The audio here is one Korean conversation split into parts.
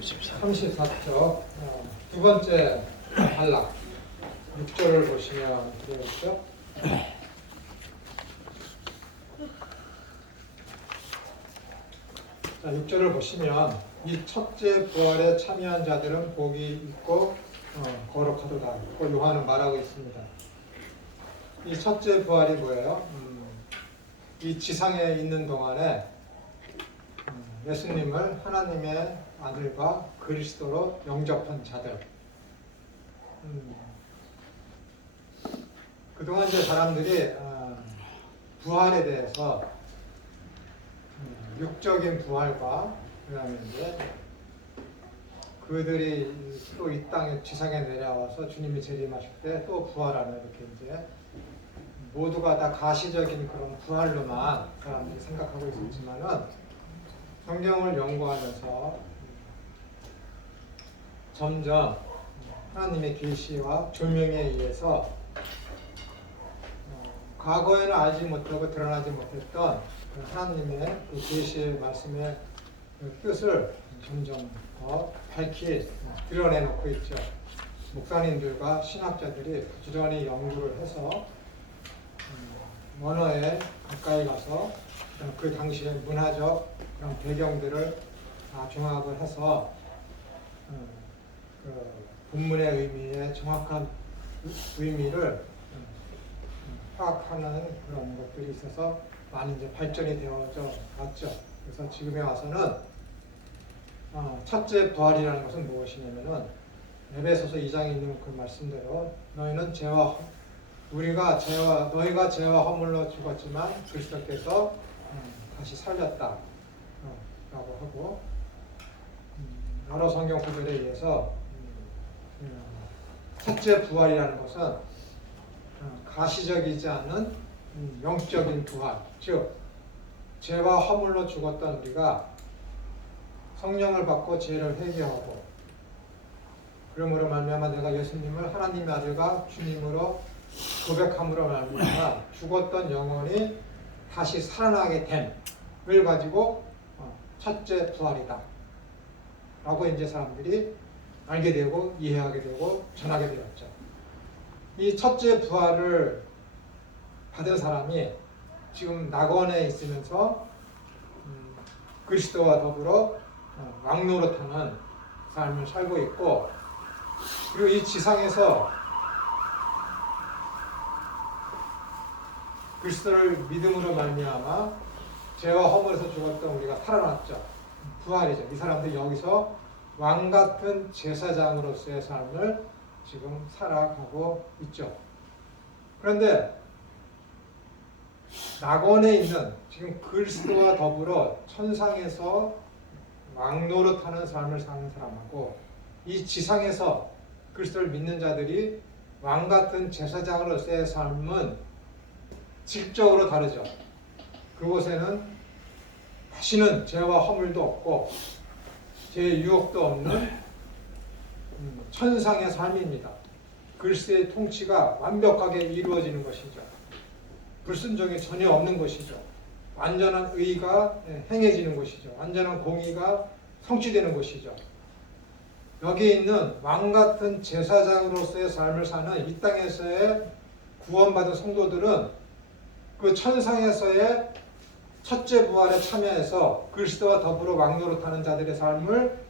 34쪽 두 번째 단락 6절을 보시면 되겠죠? 자, 6절을 보시면 이 첫째 부활에 참여한 자들은 복이 있고 거룩하도다. 그 요한은 말하고 있습니다. 이 첫째 부활이 뭐예요? 이 지상에 있는 동안에 예수님을 하나님의 아들과 그리스도로 영접한 자들. 그동안 이제 사람들이 부활에 대해서 육적인 부활과 그다음에 이제 그들이 또 이 땅에 지상에 내려와서 주님이 재림하실 때 또 부활하는 이렇게 이제 모두가 다 가시적인 그런 부활로만 사람들이 생각하고 있었지만은 성경을 연구하면서 점점 하나님의 계시와 조명에 의해서 과거에는 알지 못하고 드러나지 못했던 하나님의 그 계시의 말씀의 그 뜻을 점점 더 밝히 드러내놓고 있죠. 목사님들과 신학자들이 부지런히 연구를 해서 원어에 가까이 가서 그 당시의 문화적 그런 배경들을 다 종합을 해서 그 본문의 의미의 정확한 의미를 파악하는 그런 것들이 있어서 많이 이제 발전이 되어져 왔죠. 그래서 지금에 와서는 첫째 부활이라는 것은 무엇이냐면은 에베소서 2장에 있는 그 말씀대로 너희는 너희가 죄와 허물로 죽었지만 그리스도께서 다시 살렸다 라고 하고 여러 성경 구절에 의해서 첫째 부활이라는 것은 가시적이지 않은 영적인 부활, 즉 죄와 허물로 죽었던 우리가 성령을 받고 죄를 회개하고 그러므로 말미암아 내가 예수님을 하나님의 아들과 주님으로 고백함으로 말미암아 죽었던 영혼이 다시 살아나게 됨을 가지고 첫째 부활이다 라고 이제 사람들이 알게 되고 이해하게 되고 전하게 되었죠. 이 첫째 부활을 받은 사람이 지금 낙원에 있으면서 그리스도와 더불어 왕노릇하는 삶을 살고 있고, 그리고 이 지상에서 그리스도를 믿음으로 말미암아 죄와 허물에서 죽었던 우리가 살아났죠. 부활이죠. 이 사람들이 여기서 왕 같은 제사장으로서의 삶을 지금 살아가고 있죠. 그런데 낙원에 있는 지금 그리스도와 더불어 천상에서 왕노릇하는 삶을 사는 사람하고 이 지상에서 그리스도를 믿는 자들이 왕 같은 제사장으로서의 삶은 질적으로 다르죠. 그곳에는 다시는 죄와 허물도 없고 죄의 유혹도 없는 천상의 삶입니다. 그리스도의 통치가 완벽하게 이루어지는 것이죠. 불순종이 전혀 없는 것이죠. 완전한 의가 행해지는 것이죠. 완전한 공의가 성취되는 것이죠. 여기에 있는 왕같은 제사장으로서의 삶을 사는 이 땅에서의 구원받은 성도들은 그 천상에서의 첫째 부활에 참여해서 그리스도와 더불어 왕노릇하는 자들의 삶을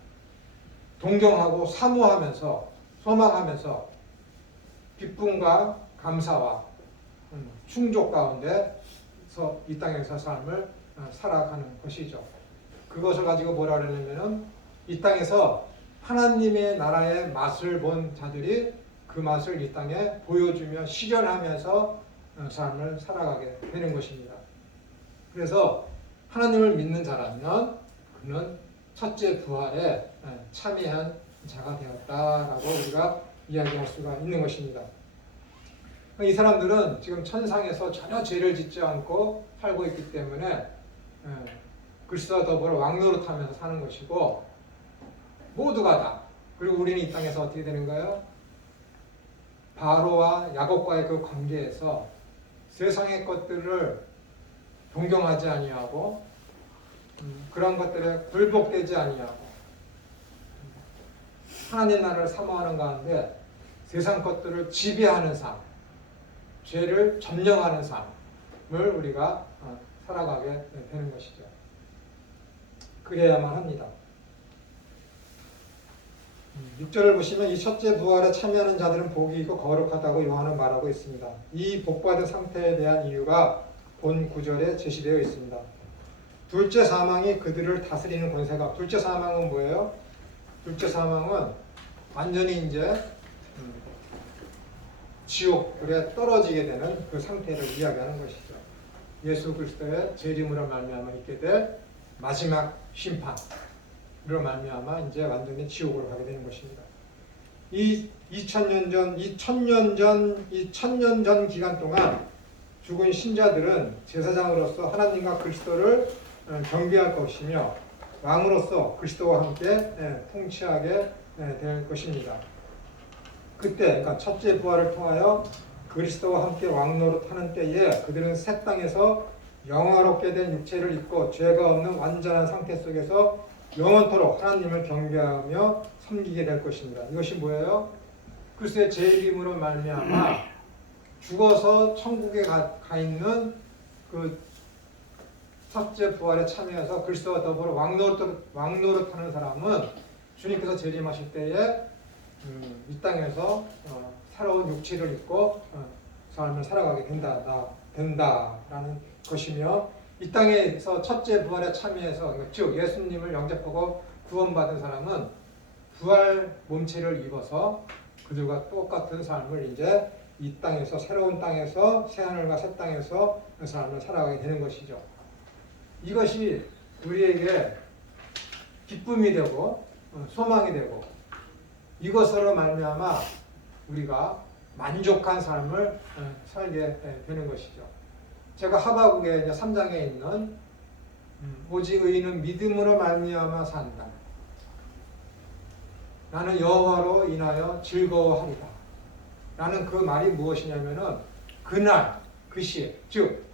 동경하고 사모하면서 소망하면서 기쁨과 감사와 충족 가운데서 이 땅에서 삶을 살아가는 것이죠. 그것을 가지고 뭐라 그러냐면은 이 땅에서 하나님의 나라의 맛을 본 자들이 그 맛을 이 땅에 보여주며 실현하면서 삶을 살아가게 되는 것입니다. 그래서 하나님을 믿는 자라면 그는 첫째 부활에 참여한 자가 되었다라고 우리가 이야기할 수가 있는 것입니다. 이 사람들은 지금 천상에서 전혀 죄를 짓지 않고 살고 있기 때문에 그리스도와 더불어 왕노릇하면서 사는 것이고, 모두가 다, 그리고 우리는 이 땅에서 어떻게 되는 거예요? 바로와 야곱과의 그 관계에서 세상의 것들을 동경하지 아니하고 그런 것들에 굴복되지 아니하고 하나님 나라를 사모하는 가운데 세상 것들을 지배하는 삶, 죄를 점령하는 삶을 우리가 살아가게 되는 것이죠. 그래야만 합니다. 6절을 보시면 이 첫째 부활에 참여하는 자들은 복이 있고 거룩하다고 요한은 말하고 있습니다. 이 복받은 상태에 대한 이유가 본 9절에 제시되어 있습니다. 둘째 사망이 그들을 다스리는 권세가, 둘째 사망은 뭐예요? 둘째 사망은 완전히 이제 지옥불에 떨어지게 되는 그 상태를 이야기하는 것이죠. 예수 그리스도의 재림으로 말미암아 있게 될 마지막 심판으로 말미암아 이제 완전히 지옥으로 가게 되는 것입니다. 이 2000년 전 기간 동안 죽은 신자들은 제사장으로서 하나님과 그리스도를 경배할 것이며 왕으로서 그리스도와 함께 통치하게 될 것입니다. 그때 그러니까 첫째 부활을 통하여 그리스도와 함께 왕노릇하는 때에 그들은 새 땅에서 영화롭게 된 육체를 입고 죄가 없는 완전한 상태 속에서 영원토록 하나님을 경배하며 섬기게 될 것입니다. 이것이 뭐예요? 그리스도의 재림으로 말미암아 죽어서 천국에 가 있는 그 첫째 부활에 참여해서 그리스도와 더불어 왕노릇하는 사람은 주님께서 재림하실 때에 이 땅에서 새로운 육체를 입고 삶을 살아가게 된다라는 것이며, 이 땅에서 첫째 부활에 참여해서 즉 예수님을 영접하고 구원받은 사람은 부활 몸체를 입어서 그들과 똑같은 삶을 이제 이 땅에서 새로운 땅에서 새하늘과 새 땅에서 그 삶을 살아가게 되는 것이죠. 이것이 우리에게 기쁨이 되고 소망이 되고 이것으로 말미암아 우리가 만족한 삶을 살게 되는 것이죠. 제가 하바국의 3장에 있는 오직 의인은 믿음으로 말미암아 산다. 나는 여호와로 인하여 즐거워하리라. 라는 그 말이 무엇이냐면은 그날 그 시에 즉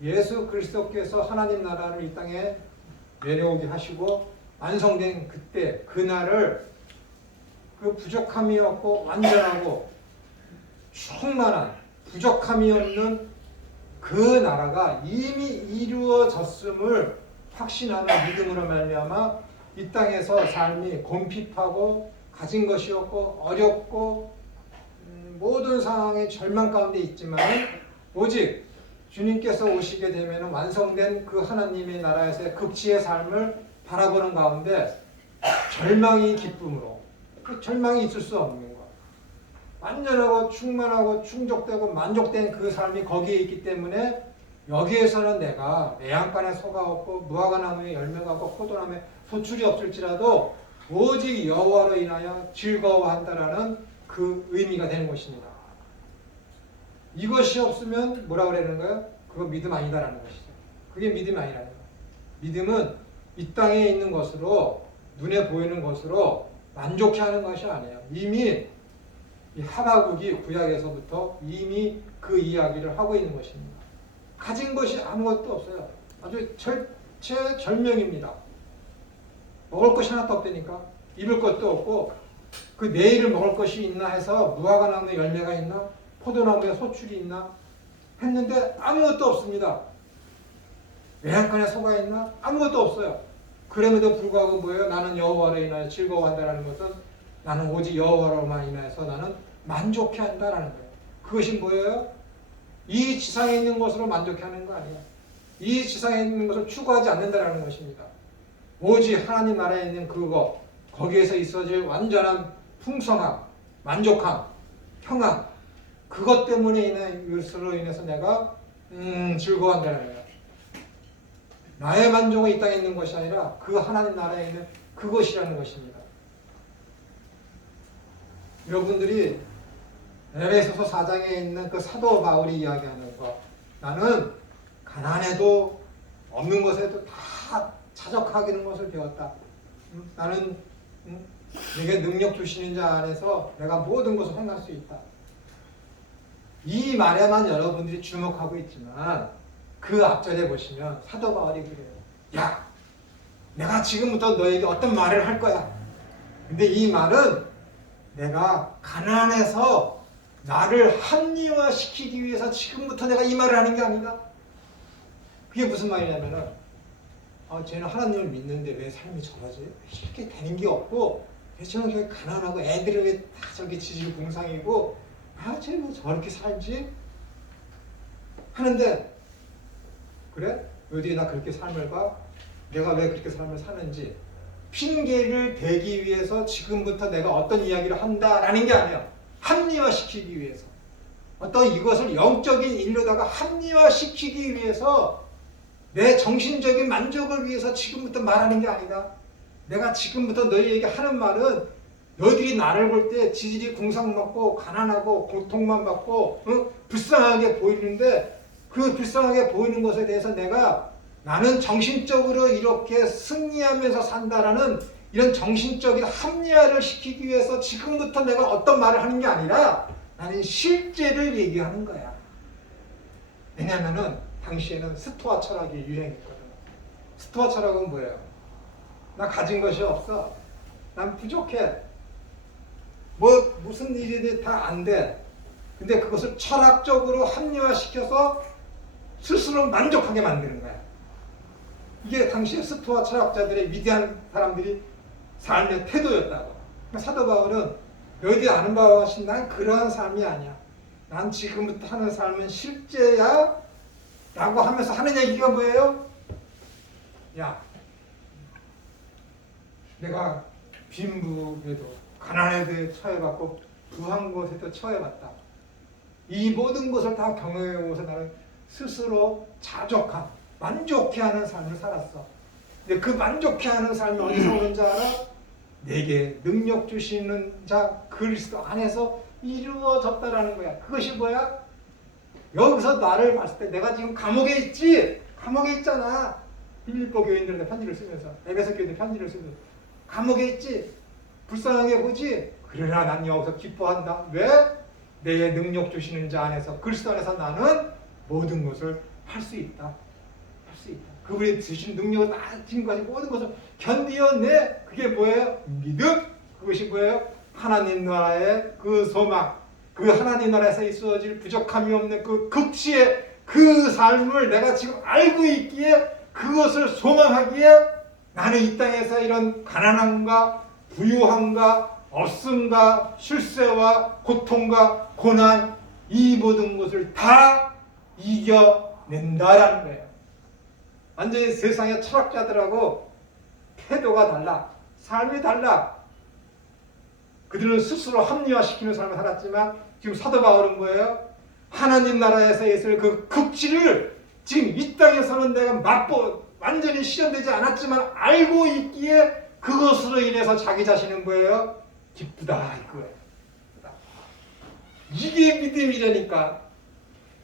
예수 그리스도께서 하나님 나라를 이 땅에 내려오게 하시고 완성된 그때 그날을 그 부족함이 없고 완전하고 충만한 부족함이 없는 그 나라가 이미 이루어졌음을 확신하는 믿음으로 말미암아 이 땅에서 삶이 곰핍하고 가진 것이 없고 어렵고 모든 상황에 절망 가운데 있지만 오직 주님께서 오시게 되면 완성된 그 하나님의 나라에서의 극치의 삶을 바라보는 가운데 절망이 기쁨으로, 절망이 있을 수 없는 것, 완전하고 충만하고 충족되고 만족된 그 삶이 거기에 있기 때문에 여기에서는 내가 매양간에 소가 없고 무화과나무에 열매가 없고 포도나무에 소출이 없을지라도 오직 여호와로 인하여 즐거워한다라는 그 의미가 되는 것입니다. 이것이 없으면 뭐라 그러는 거예요? 그거 믿음 아니다라는 것이죠. 그게 믿음이 아니라는 거예요. 믿음은 이 땅에 있는 것으로 눈에 보이는 것으로 만족해 하는 것이 아니에요. 이미 이 하바국이 구약에서부터 이미 그 이야기를 하고 있는 것입니다. 가진 것이 아무것도 없어요. 아주 절체절명입니다. 먹을 것이 하나도 없다니까. 입을 것도 없고 그 내일을 먹을 것이 있나 해서 무화과나무에 열매가 있나 포도나무에 소출이 있나 했는데 아무것도 없습니다. 외양간에 소가 있나 아무것도 없어요. 그럼에도 불구하고 뭐예요? 나는 여호와로 인하여 즐거워한다라는 것은 나는 오직 여호와로만 인하여서 나는 만족해 한다라는 거예요. 그것이 뭐예요? 이 지상에 있는 것으로 만족해 하는 거 아니에요. 이 지상에 있는 것을 추구하지 않는다라는 것입니다. 오직 하나님 나라에 있는 그거, 거기에서 있어질 완전한 풍성함, 만족함, 평안, 그것 때문에 이것으로 인해서 내가 즐거워한다는 거예요. 나의 만족은 이 땅에 있는 것이 아니라 그 하나님 나라에 있는 그것이라는 것입니다. 여러분들이 에베소서 4장에 있는 그 사도 바울이 이야기하는 것, 나는 가난해도 없는 것에도 다 자족하기는 것을 배웠다. 나는 내게 능력 주시는 자 안에서 내가 모든 것을 행할 수 있다. 이 말에만 여러분들이 주목하고 있지만 그 앞절에 보시면 사도 바울이 그래요. 야, 내가 지금부터 너에게 어떤 말을 할 거야. 근데 이 말은 내가 가난해서 나를 합리화시키기 위해서 지금부터 내가 이 말을 하는 게 아니다. 그게 무슨 말이냐면은 쟤는 하나님을 믿는데 왜 삶이 저러지? 이렇게 되는 게 없고 왜 저렇게 가난하고 애들은 왜 다 저렇게 지질공상이고 쟤는 왜 저렇게 살지? 하는데 그래? 어디 나 그렇게 삶을 봐? 내가 왜 그렇게 삶을 사는지 핑계를 대기 위해서 지금부터 내가 어떤 이야기를 한다라는 게 아니야. 합리화시키기 위해서. 어떤 이것을 영적인 일로다가 합리화시키기 위해서 내 정신적인 만족을 위해서 지금부터 말하는 게 아니다. 내가 지금부터 너희에게 하는 말은 너희들이 나를 볼 때 지질이 궁상맞고 가난하고 고통만 받고 불쌍하게 보이는데 그 불쌍하게 보이는 것에 대해서 나는 정신적으로 이렇게 승리하면서 산다라는 이런 정신적인 합리화를 시키기 위해서 지금부터 내가 어떤 말을 하는 게 아니라 나는 실제를 얘기하는 거야. 왜냐하면은 당시에는 스토아 철학이 유행했거든. 스토아 철학은 뭐예요? 나 가진 것이 없어. 난 부족해. 무슨 일이든 다 안 돼. 근데 그것을 철학적으로 합리화시켜서 스스로 만족하게 만드는 거야. 이게 당시에 스토아 철학자들의 위대한 사람들이 삶의 태도였다고. 사도 바울은 너희들이 아는 바와 같이 난 그러한 삶이 아니야. 난 지금부터 하는 삶은 실제야 라고 하면서 하는 얘기가 뭐예요? 야, 내가 빈부에도 가난에도 처해봤고 부한 곳에도 처해봤다. 이 모든 것을 다 경험해보면서 나는 스스로 자족한, 만족해하는 삶을 살았어. 근데 그 만족해하는 삶이 어디서 오는 줄 알아? 내게 능력 주시는 자 그리스도 안에서 이루어졌다라는 거야. 그것이 뭐야? 여기서 나를 봤을 때 내가 지금 감옥에 있지? 감옥에 있잖아. 빌립보 교인들한테 편지를 쓰면서 에베소 교인들 편지를 쓰면서 감옥에 있지? 불쌍하게 보지? 그러나 난 여기서 기뻐한다. 왜? 내 능력 주시는 자 안에서 그리스도 안에서 나는 모든 것을 할 수 있다. 할 수 있다. 그분이 주신 능력을 다 지금까지 모든 것을 견디어내. 그게 뭐예요? 믿음. 그것이 뭐예요? 하나님 나라의 그 소망. 그 하나님 나라에서 있어질 부족함이 없는 그 극치의 그 삶을 내가 지금 알고 있기에 그것을 소망하기에 나는 이 땅에서 이런 가난함과 부유함과 없음과 실세와 고통과 고난 이 모든 것을 다 이겨낸다라는 거예요. 완전히 세상의 철학자들하고 태도가 달라. 삶이 달라. 그들은 스스로 합리화시키는 삶을 살았지만 지금 사도 바울은 뭐예요? 하나님 나라에서 있을 그 극치를 지금 이 땅에서는 내가 완전히 실현되지 않았지만 알고 있기에 그것으로 인해서 자기 자신은 뭐예요? 기쁘다 이거예요. 이게 믿음이라니까.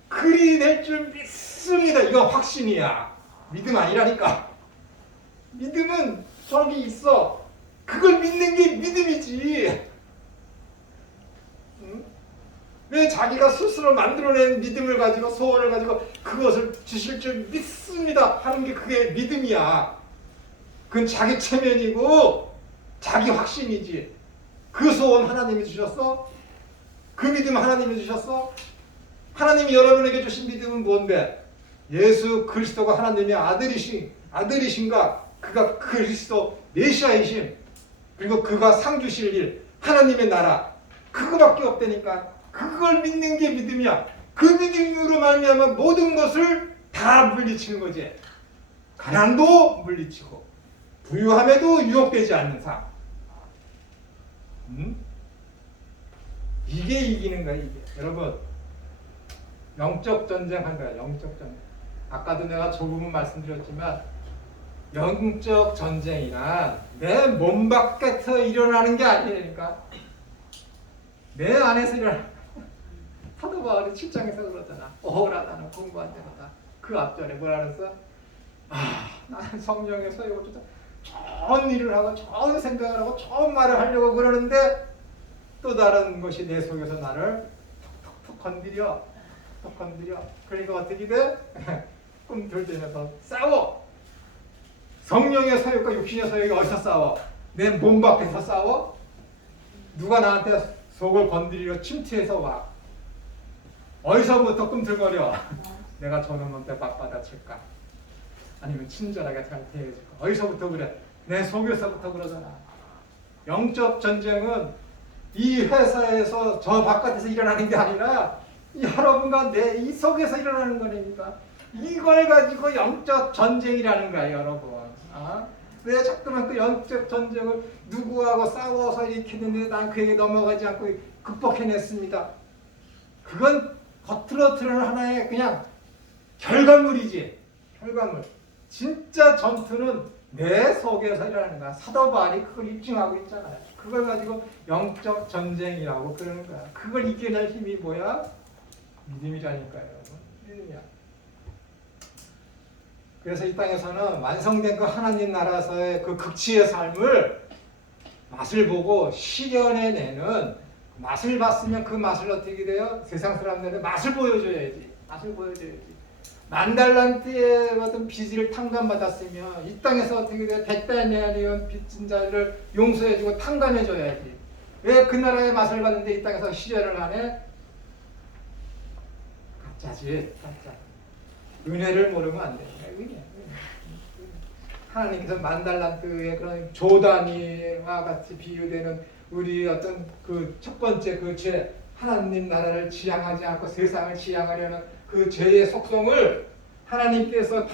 그리 될 줄 믿습니다. 이건 확신이야. 믿음 아니라니까. 믿음은 저기 있어. 그걸 믿는 게 믿음이지. 응? 왜 자기가 스스로 만들어낸 믿음을 가지고 소원을 가지고 그것을 주실 줄 믿습니다 하는 게 그게 믿음이야. 그건 자기 체면이고 자기 확신이지. 그 소원 하나님이 주셨어? 그 믿음 하나님이 주셨어? 하나님이 여러분에게 주신 믿음은 뭔데? 예수 그리스도가 하나님의 아들이신가? 그가 그리스도 메시아이심. 그리고 그가 상 주실 일, 하나님의 나라. 그거밖에 없다니까. 그걸 믿는 게 믿음이야. 그 믿음으로 말미암아 모든 것을 다 물리치는 거지. 가난도 물리치고 부유함에도 유혹되지 않는 삶. 이게 이기는 거야. 이게. 여러분 영적 전쟁 한 거야. 영적 전쟁. 아까도 내가 조금은 말씀드렸지만 영적 전쟁이란 내 몸 밖에서 일어나는 게 아니니까 내 안에서 일어나. 사도 바울이 7장에서 그러잖아. 오라 나는 공부한 자로다. 그 앞전에 뭐라 그랬어? 나는 성령의 소유가 좋은 일을 하고 좋은 생각을 하고 좋은 말을 하려고 그러는데 또 다른 것이 내 속에서 나를 톡톡 건드려. 그러니까 어떻게 돼? 꿈틀대면서 싸워. 성령의 소유과 육신의 소유가 어디서 싸워? 내 몸 밖에서 싸워? 누가 나한테 속을 건드리려 침투해서 와. 어디서부터 꿈틀거려. 내가 저놈한테 맞받아칠까? 아니면 친절하게 잘 대해줄까? 어디서부터 그래? 내 속에서부터 그러잖아. 영적 전쟁은 이 회사에서 저 바깥에서 일어나는 게 아니라 여러분과 내 이 속에서 일어나는 거니까 이걸 가지고 영적 전쟁이라는 거야, 여러분. 왜 자꾸만 그 영적 전쟁을 누구하고 싸워서 일으키는데 난 그에게 넘어가지 않고 극복해냈습니다. 그건 겉으로 드러나는 하나의 그냥 결과물이지. 결과물. 진짜 전투는 내 속에서 일어나는 거야. 사도 바울이 그걸 입증하고 있잖아요. 그걸 가지고 영적 전쟁이라고 그러는 거야. 그걸 이겨낼 힘이 뭐야? 믿음이라니까요, 여러분. 믿음이야. 그래서 이 땅에서는 완성된 그 하나님 나라에서의 그 극치의 삶을 맛을 보고 실현해내는, 맛을 봤으면 그 맛을 어떻게 돼요? 세상 사람들한테 맛을 보여줘야지. 맛을 보여줘야지. 만달란트의 어떤 빚을 탕감받았으면 이 땅에서 어떻게 돼요? 백배내리온 빚진 자를 용서해주고 탕감해줘야지. 왜 그 나라의 맛을 봤는데 이 땅에서 실현을 하네? 가짜지, 가짜. 은혜를 모르면 안 돼. 은혜. 하나님께서 만달란트의 그런 조단위와 같이 비유되는 우리 어떤 그 첫 번째 그 죄, 하나님 나라를 지향하지 않고 세상을 지향하려는 그 죄의 속성을 하나님께서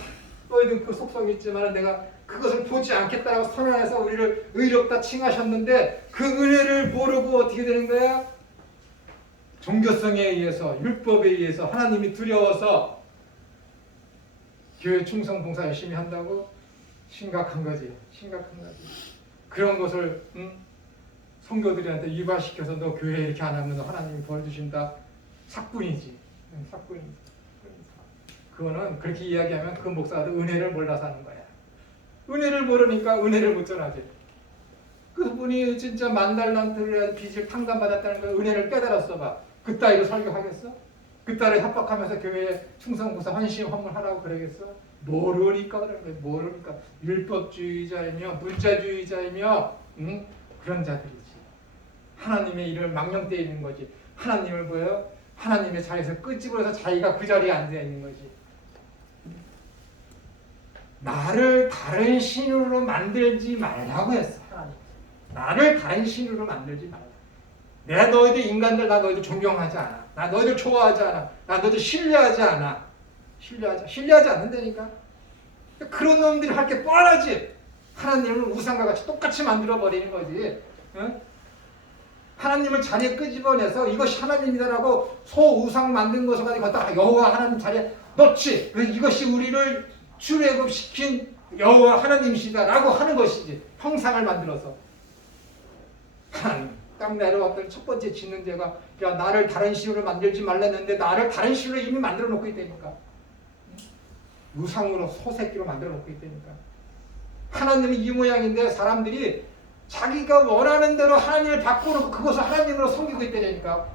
너희들 그 속성이 있지만 내가 그것을 보지 않겠다라고 선언해서 우리를 의롭다 칭하셨는데 그 은혜를 모르고 어떻게 되는 거야? 종교성에 의해서, 율법에 의해서, 하나님이 두려워서 교회 충성 봉사 열심히 한다고? 심각한 거지. 심각한 거지. 그런 것을 성도들한테 유발시켜서 너 교회 이렇게 안 하면 하나님이 벌 주신다. 사꾼이지. 사꾼이지. 그거는 그렇게 이야기하면 그 목사도 은혜를 몰라서 하는 거야. 은혜를 모르니까 은혜를 못 전하지. 그분이 진짜 만달란트를 빚을 탕감받았다는 걸 은혜를 깨달았어 봐. 그따위로 설교하겠어? 그따위로 협박하면서 교회에 충성부사 헌신 헌물하라고 그러겠어? 모르니까 그러는 거야. 모르니까. 율법주의자이며 문자주의자이며 그런 자들이지. 하나님의 일을 망령되어 있는 거지. 하나님을 보여? 하나님의 자리에서 끄집어서 자기가 그 자리에 앉아 있는 거지. 나를 다른 신으로 만들지 말라고 했어. 하나님. 나를 다른 신으로 만들지 말라. 내가 너희들 인간들 나 너희들 존경하지 않아. 나 너희들 좋아하지 않아. 나 너희들 신뢰하지 않아. 신뢰하지 않는다니까. 그런 놈들이 할 게 뻔하지. 하나님을 우상과 같이 똑같이 만들어 버리는 거지. 응? 하나님을 자리에 끄집어내서 이것이 하나님이다라고 소우상 만든 것을 가지고 갖다 여호와 하나님 자리에 넣지. 이것이 우리를 출애굽시킨 여호와 하나님이시다라고 하는 것이지. 형상을 만들어서. 하나님 딱 내려왔던 첫 번째 짓는 죄가 야 나를 다른 신으로 만들지 말랬는데 나를 다른 신으로 이미 만들어 놓고 있다니까. 우상으로 소새끼로 만들어 놓고 있다니까. 하나님이 이 모양인데 사람들이 자기가 원하는 대로 하나님을 바꾸놓고 그것을 하나님으로 섬기고 있다니까.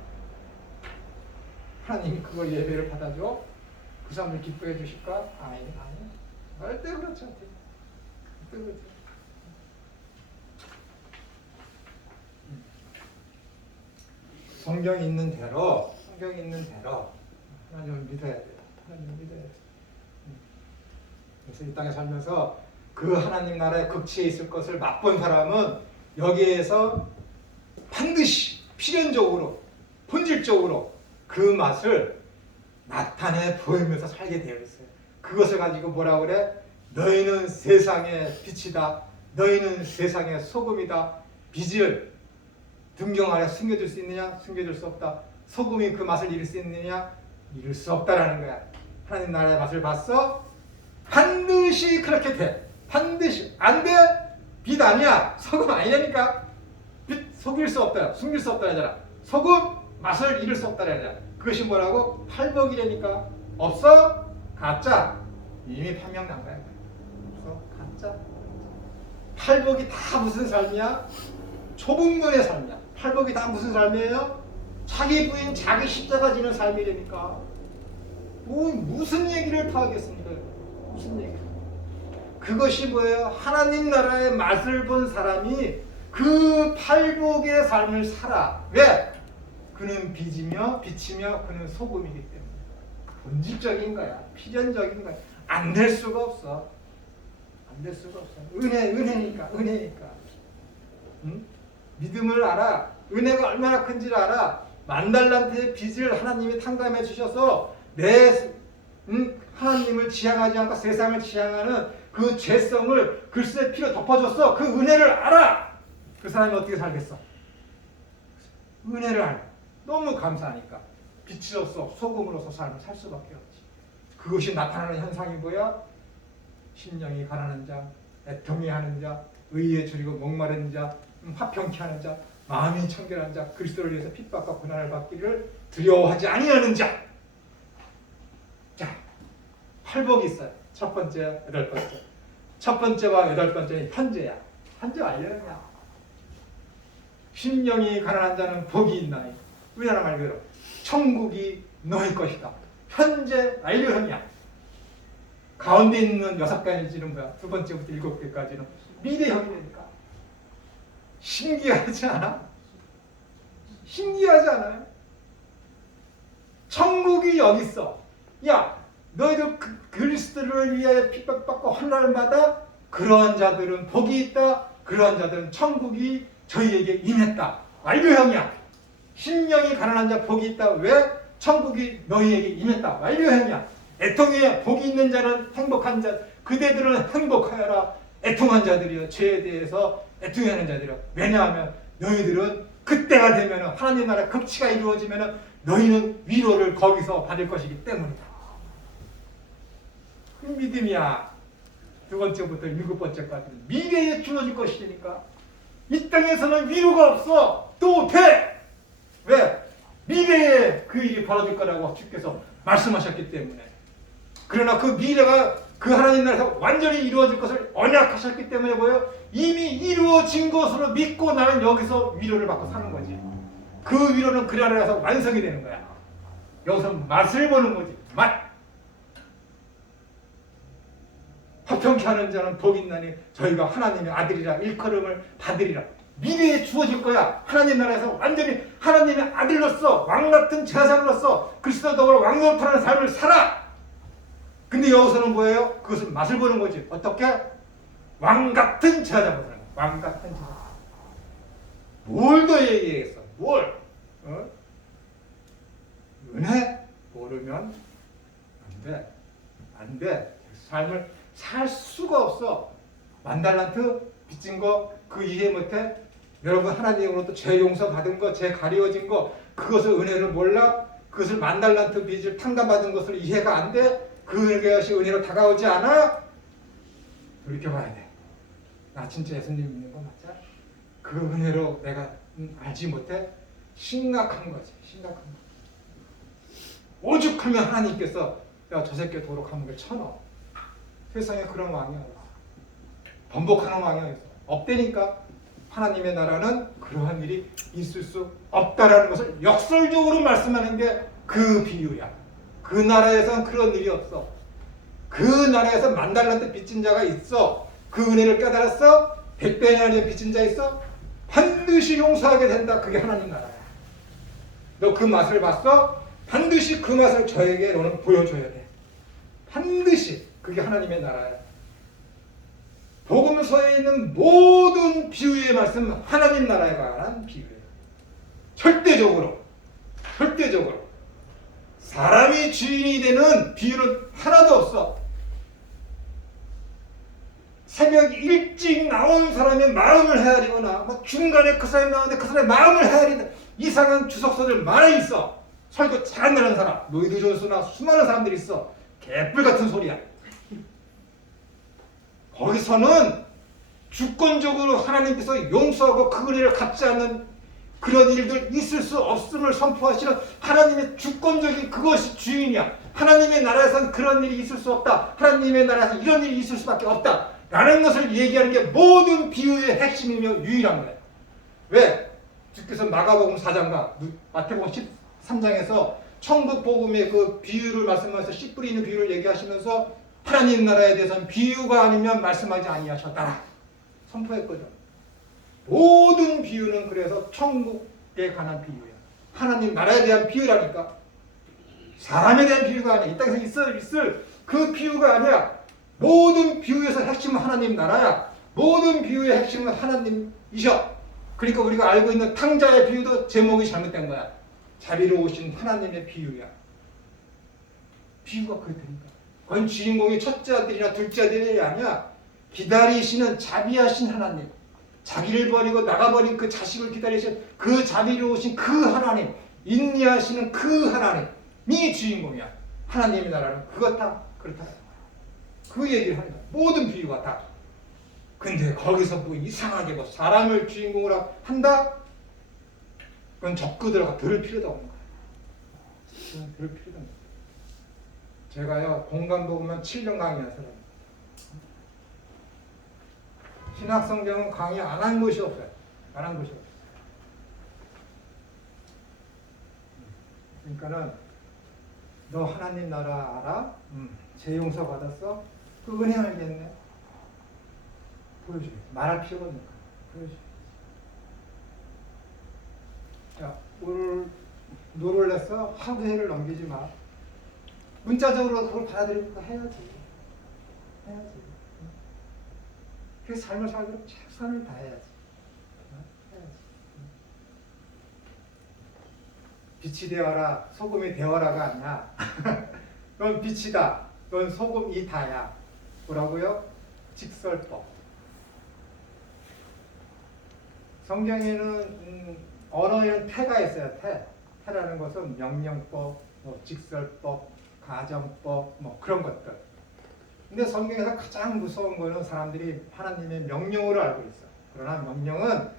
하나님이 그걸 예배를 받아줘? 그 사람을 기뻐해 주실까? 아니. 절대 그렇지 않대. 절대 그렇지. 성경 있는 대로 하나님을 믿어야 돼요. 하나님을 믿어야 돼요. 그래서 이 땅에 살면서 그 하나님 나라의 극치에 있을 것을 맛본 사람은 여기에서 반드시 필연적으로 본질적으로 그 맛을 나타내 보이면서 살게 되어 있어요. 그것을 가지고 뭐라 그래? 너희는 세상의 빛이다. 너희는 세상의 소금이다. 빛을 등경 아래 숨겨줄 수 있느냐? 숨겨줄 수 없다. 소금이 그 맛을 잃을 수 있느냐? 잃을 수 없다라는 거야. 하나님 나라의 맛을 봤어? 반드시 그렇게 돼. 반드시. 안 돼? 빛 아니야. 소금 아니라니까. 빛 속일 수 없다. 숨길 수 없다 하잖아. 소금 맛을 잃을 수 없다 하잖아. 그것이 뭐라고? 팔복이라니까. 없어? 가짜. 이미 판명 난 거야. 없어? 가짜. 팔복이 다 무슨 삶이야? 초분문의 삶이야. 팔복이 다 무슨 삶이에요? 자기 부인 자기 십자가 지는 삶이라니까. 무슨 얘기를 다 하겠습니까? 무슨 얘기? 그것이 뭐예요? 하나님 나라의 맛을 본 사람이 그 팔복의 삶을 살아. 왜? 그는 빛이며 그는 소금이기 때문에. 본질적인 거야. 필연적인 거야. 안 될 수가 없어. 안 될 수가 없어. 은혜니까. 응? 믿음을 알아. 은혜가 얼마나 큰지를 알아. 만달란트의 빚을 하나님이 탕감해 주셔서 하나님을 지향하지 않고 세상을 지향하는 그 죄성을 그리스도의 피로 덮어줬어. 그 은혜를 알아. 그 사람이 어떻게 살겠어? 은혜를 알아. 너무 감사하니까 빛으로서 소금으로서 삶을 살 수밖에 없지. 그것이 나타나는 현상이 뭐야? 심령이 가난한 자, 애통해하는 자, 의에 줄이고 목마른 자, 화평케 하는 자, 마음이 청결한 자, 그리스도를 위해서 핍박과 고난을 받기를 두려워하지 아니하는 자. 자, 팔복이 있어요. 첫 번째, 여덟 번째. 첫 번째와 여덟 번째는 현재야. 현재 완료냐? 심령이 가난한 자는 복이 있나니 우리나라 말대로 천국이 너희 것이다. 현재 완료형이야. 가운데 있는 6가지는 뭐야? 두 번째부터 7개까지는 미래형이 되니까. 신기하지 않아? 신기하지 않아요? 천국이 여기 있어. 야, 너희들 그리스도를 위하여 핍박받고 환난을 받아. 그러한 자들은 복이 있다. 그러한 자들은 천국이 저희에게 임했다. 완료형이야. 심령이 가난한 자 복이 있다. 왜? 천국이 너희에게 임했다. 완료형이야. 애통에 복이 있는 자는 행복한 자. 그대들은 행복하여라. 애통한 자들이여. 죄에 대해서 애통하는 자들이여. 왜냐하면 너희들은 그때가 되면 하나님 나라 극치가 이루어지면 너희는 위로를 거기서 받을 것이기 때문이다. 그 믿음이야. 두 번째부터 7번째까지 미래에 주어질 것이니까. 이 땅에서는 위로가 없어. 또 돼. 왜? 미래에 그 일이 벌어질 거라고 주께서 말씀하셨기 때문에. 그러나 그 미래가 그 하나님 나라에서 완전히 이루어질 것을 언약하셨기 때문에 뭐예요? 이미 이루어진 것으로 믿고 나는 여기서 위로를 받고 사는 거지. 그 위로는 그 나라에서 완성이 되는 거야. 여기서 맛을 보는 거지. 맛. 화평케 하는 자는 복이 있나니 저희가 하나님의 아들이라 일컬음을 받으리라. 미래에 주어질 거야. 하나님 나라에서 완전히 하나님의 아들로서 왕같은 제사장으로서 그리스도 더불어 왕노릇하는 삶을 살아. 근데 여기서는 뭐예요? 그것은 맛을 보는 거지. 어떻게? 왕같은 제사장으로 사는 거야. 왕같은 제사장. 뭘 더 얘기했어? 뭘? 은혜? 모르면 안 돼. 안 돼. 삶을 살 수가 없어. 만달란트 빚진 거 그 이해 못해? 여러분 하나님으로부터 죄 용서 받은 거, 죄 가려진 거, 그것을 은혜를 몰라? 그것을 만달란트 빚을 탕감받은 것을 이해가 안 돼? 그것이 은혜로 다가오지 않아? 돌이켜봐야 돼. 나 진짜 예수님 믿는 거 맞아? 그 은혜로 내가 알지 못해? 심각한 거지. 심각한 거. 오죽하면 하나님께서 야, 저 새끼 도록하는 걸 쳐넣어. 세상에 그런 왕이 어딨어. 번복하는 왕이 어딨어. 없다니까. 하나님의 나라는 그러한 일이 있을 수 없다라는 것을 역설적으로 말씀하는 게 그 비유야. 그 나라에선 그런 일이 없어. 그 나라에서 만달란트 빚진 자가 있어. 그 은혜를 깨달았어. 100배나 빚진 자 있어. 반드시 용서하게 된다. 그게 하나님 나라야. 너 그 맛을 봤어? 반드시 그 맛을 저에게 너는 보여줘야 돼. 반드시. 그게 하나님의 나라야. 복음서에 있는 모든 비유의 말씀 하나님 나라에 관한 비유예요. 절대적으로. 사람이 주인이 되는 비유는 하나도 없어. 새벽 일찍 나온 사람의 마음을 헤아리거나 뭐 중간에 그 사람이 나오는데 그 사람의 마음을 헤아리는 이상한 주석서들 많이 있어. 설교 잘한다는 사람, 로이드 존스나 수많은 사람들이 있어. 개뿔 같은 소리야. 거기서는 주권적으로 하나님께서 용서하고 그 은혜를 갚지 않는 그런 일들 있을 수 없음을 선포하시는 하나님의 주권적인 그것이 주인이야. 하나님의 나라에서는 그런 일이 있을 수 없다. 하나님의 나라에서 이런 일이 있을 수밖에 없다. 라는 것을 얘기하는 게 모든 비유의 핵심이며 유일한 거예요. 왜? 주께서 마가복음 4장과 마태복음 13장에서 천국 복음의 그 비유를 말씀하면서 씨 뿌리는 비유를 얘기하시면서 하나님 나라에 대해서는 비유가 아니면 말씀하지 아니하셨다. 선포했거든. 모든 비유는 그래서 천국에 관한 비유야. 하나님 나라에 대한 비유라니까. 사람에 대한 비유가 아니야. 이 땅에서 있을 그 비유가 아니야. 모든 비유에서 핵심은 하나님 나라야. 모든 비유의 핵심은 하나님이셔. 그러니까 우리가 알고 있는 탕자의 비유도 제목이 잘못된 거야. 자비로우신 하나님의 비유야. 비유가 그렇다니까. 그건 주인공이 첫째 아들이나 둘째 아들이 아니야. 기다리시는 자비하신 하나님. 자기를 버리고 나가버린 그 자식을 기다리신 그 자비로우신 그 하나님. 인내하시는 그 하나님이 주인공이야. 하나님의 나라는 그것 다 그렇다. 그 얘기를 하는 거야. 모든 비유가 다. 근데 거기서 뭐 이상하게 뭐 사람을 주인공으로 한다? 그건 적그들과 들을 필요도 없는 거야. 그건 들을 필요도 없는 거야. 제가요 공간복음만 7년 강의한 사람입니다. 신학성경은 강의 안 한 곳이 없어요. 안 한 곳이 없어요. 그러니까는 너 하나님 나라 알아? 죄 용서 받았어? 그 은혜 알겠네. 보여줘요. 말할 필요가 없는 거야. 보여줘요. 자, 오늘 노를 냈어? 하루 해를 넘기지 마. 문자적으로 그걸 받아들이고 해야지. 해야지. 그래서 삶을 살도록 최선을 다해야지. 해야지. 빛이 되어라, 소금이 되어라가 아니야. 넌 빛이다. 넌 소금이다야. 뭐라고요? 직설법. 성경에는 언어에는 태가 있어요. 태라는 것은 명령법, 뭐 직설법, 가정법, 뭐 그런 것들. 근데 성경에서 가장 무서운 거는 사람들이 하나님의 명령으로 알고 있어. 그러나 명령은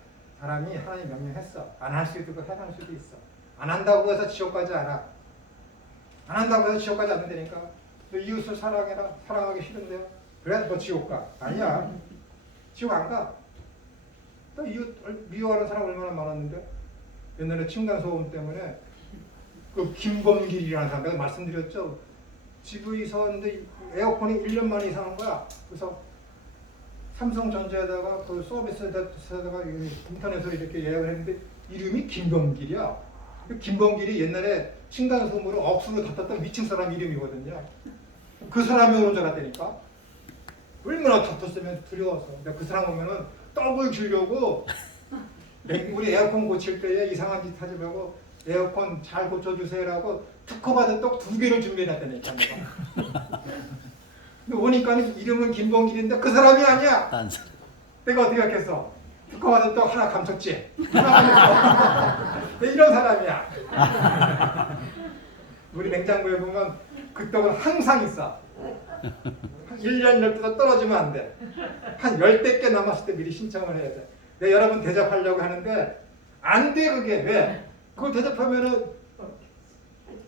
사람이 하나님 명령했어. 안 할 수도 있고 해할 수도 있어. 안 한다고 해서 지옥 가지 않아. 안 한다고 해서 지옥 가지 않는다니까. 너 이웃을 사랑해라. 사랑하기 싫은데요. 그래? 너 지옥 가. 아니야. 지옥 안 가. 또 이웃 미워하는 사람 얼마나 많았는데. 옛날에 층간소음 때문에 그 김범길이라는 사람 내가 말씀드렸죠. 집에 이사 왔는데 에어컨이 1년 만에 이상한 거야. 그래서 삼성전자에다가 그 서비스에다가 인터넷으로 이렇게 예약을 했는데 이름이 김범길이야. 김범길이 옛날에 층간소음으로 억수로 다퉜던 위층 사람 이름이거든요. 그 사람이 오는 줄 알았다니까. 얼마나 다퉜으면 두려워서. 근데 그 사람 오면은 떡을 주려고 우리 에어컨 고칠 때에 이상한 짓 하지 말고 에어컨 잘 고쳐주세요라고 특허받은 떡 2개를 준비해놨다니까. 근데 오니까 이름은 김범길인데 그 사람이 아니야. 내가 어떻게 했겠어? 특허받은 떡 하나 감췄지. 이런 사람이야. 우리 냉장고에 보면 그 떡은 항상 있어. 1년 12도 떨어지면 안 돼. 한 10대 개 남았을 때 미리 신청을 해야 돼. 내가 여러분 대접하려고 하는데 안 돼. 그게 왜? 그걸 대접하면은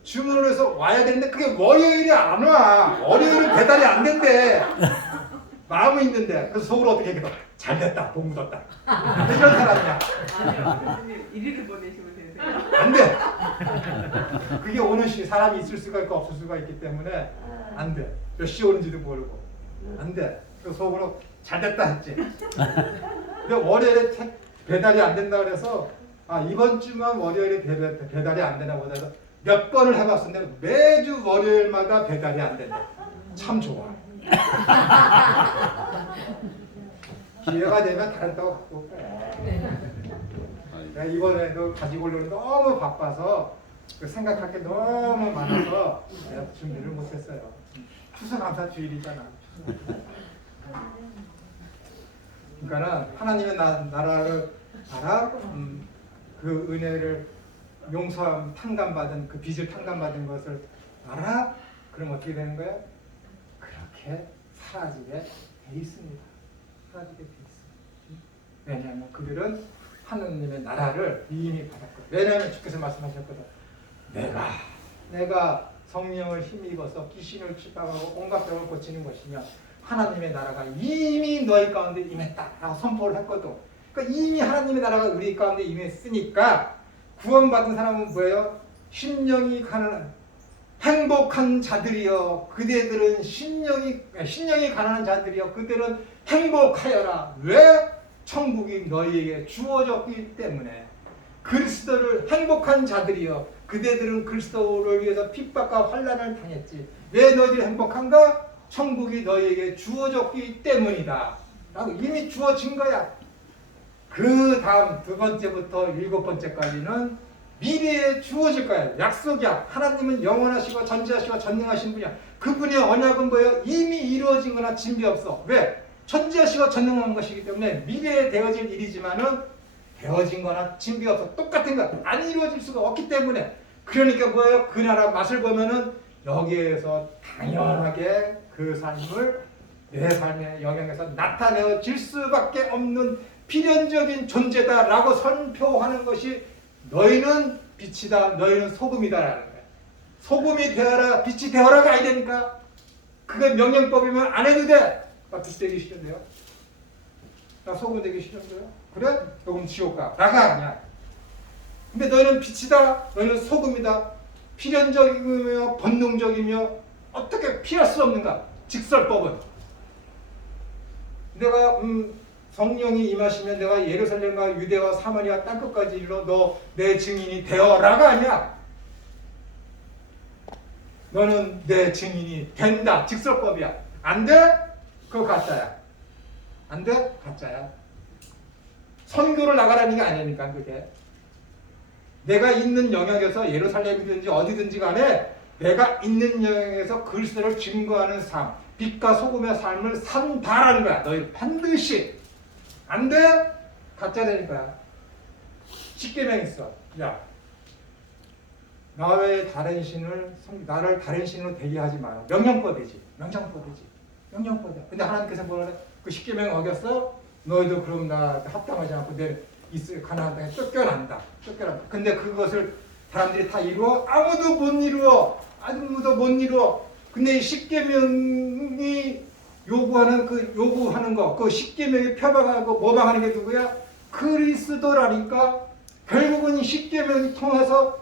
주문을 해서 와야 되는데 그게 월요일이 안 와. 월요일은 배달이 안 된대. 마음은 있는데. 그래서 속으로 어떻게 해도 잘 됐다. 복 묻었다. 이런 사람이야. 교수님 이렇게 보내시면 되세요? 안 돼. 그게 오는 시 사람이 있을 수가 있고 없을 수가 있기 때문에 안 돼. 몇 시 오는지도 모르고 안 돼. 그래서 속으로 잘 됐다 했지. 근데 월요일에 배달이 안 된다 그래서 이번 주만 월요일에 배달이 안 되나 보다 해서 몇 번을 해봤었는데 매주 월요일마다 배달이 안 된다. 참 좋아. 기회가 되면 다른 떡 갖고 올 거야. 내가 이번에도 가지고 오려고 너무 바빠서 생각할 게 너무 많아서 내가 준비를 못했어요. 추수감사 주일이잖아. 그러니까는 하나님의 나라를 알아, 그 은혜를 용서함 탕감받은 그 빚을 탕감받은 것을 알아? 그럼 어떻게 되는 거야? 그렇게 사라지게 돼 있습니다. 사라지게 돼 있습니다. 왜냐하면 그들은 하느님의 나라를 이미 받았거든. 왜냐하면 주께서 말씀하셨거든. 내가 성령을 힘입어서 귀신을 쫓아가고 온갖 병을 고치는 것이며 하나님의 나라가 이미 너희 가운데 임했다라고 선포를 했거든. 그러니까 이미 하나님의 나라가 우리 가운데 임했으니까 구원받은 사람은 뭐예요? 심령이 가난한 행복한 자들이여 그대들은 심령이 가난한 자들이여 그들은 행복하여라. 왜? 천국이 너희에게 주어졌기 때문에 그리스도를 행복한 자들이여 그대들은 그리스도를 위해서 핍박과 환난을 당했지. 왜 너희들이 행복한가? 천국이 너희에게 주어졌기 때문이다 라고 이미 주어진 거야. 그 다음 두 번째부터 일곱 번째까지는 미래에 주어질 거야. 약속이야. 하나님은 영원하시고 전지하시고 전능하신 분이야. 그분의 언약은 뭐예요? 이미 이루어진 거나 진비 없어. 왜? 전지하시고 전능한 것이기 때문에 미래에 되어질 일이지만은 되어진 거나 진비 없어. 똑같은 거. 안 이루어질 수가 없기 때문에. 그러니까 뭐예요? 그 나라 맛을 보면은 여기에서 당연하게 그 삶을 내 삶의 영역에서 나타내어질 수밖에 없는 필연적인 존재다라고 선포하는 것이 너희는 빛이다, 너희는 소금이다라는 거야. 소금이 되어라, 빛이 되어라가 아니 되니까 그게 명령법이면 안 해도 돼. 나 빛 되기 싫은데요? 나 소금 되기 싫은데요? 그래? 조금 지옥 가. 나가 아니야. 근데 너희는 빛이다, 너희는 소금이다. 필연적이며 본능적이며 어떻게 피할 수 없는가? 직설법은. 내가 성령이 임하시면 내가 예루살렘과 유대와 사마리아 땅끝까지 이르러 너 내 증인이 되어라가 아니야. 너는 내 증인이 된다. 직설법이야. 안 돼? 그거 가짜야. 안 돼? 가짜야. 선교를 나가라는 게 아니니까 그게. 내가 있는 영역에서 예루살렘이든지 어디든지 간에 내가 있는 영역에서 그리스도를 증거하는 삶, 빛과 소금의 삶을 산다라는 거야. 너희 반드시. 안 돼? 가짜 되는 거야. 십계명 있어. 야, 나의 다른 신을 나를 다른 신으로 대리하지 마라. 명령법이지. 명령법이야. 근데 하나님께서 뭐라 그래? 그 십계명 어겼어? 너희도 그럼 나 합당하지 않고 내 가나안 땅에 쫓겨난다. 근데 그것을 사람들이 다 이루어? 아무도 못 이루어. 근데 이 십계명이 요구하는 그 십계명이 표방하고 모방하는 게 누구야? 그리스도라니까. 결국은 이 십계명이 통해서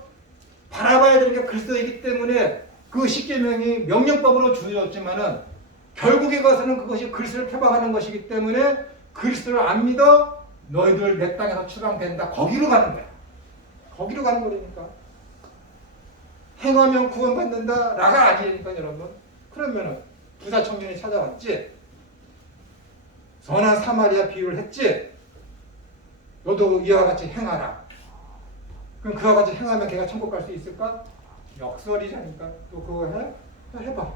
바라봐야 되는 게 그리스도이기 때문에 그 십계명이 명령법으로 주어졌지만은 결국에 가서는 그것이 그리스도를 표방하는 것이기 때문에 그리스도를 안 믿어? 너희들 내 땅에서 추방된다. 거기로 가는 거야. 거기로 가는 거니까. 행하면 구원받는다. 라가 아니니까 여러분. 그러면은 부자 청년이 찾아왔지. 선한 사마리아 비유를 했지. 너도 이와 같이 행하라. 그럼 그와 같이 행하면 걔가 천국 갈 수 있을까? 역설이라니까. 또 그거 해? 해봐.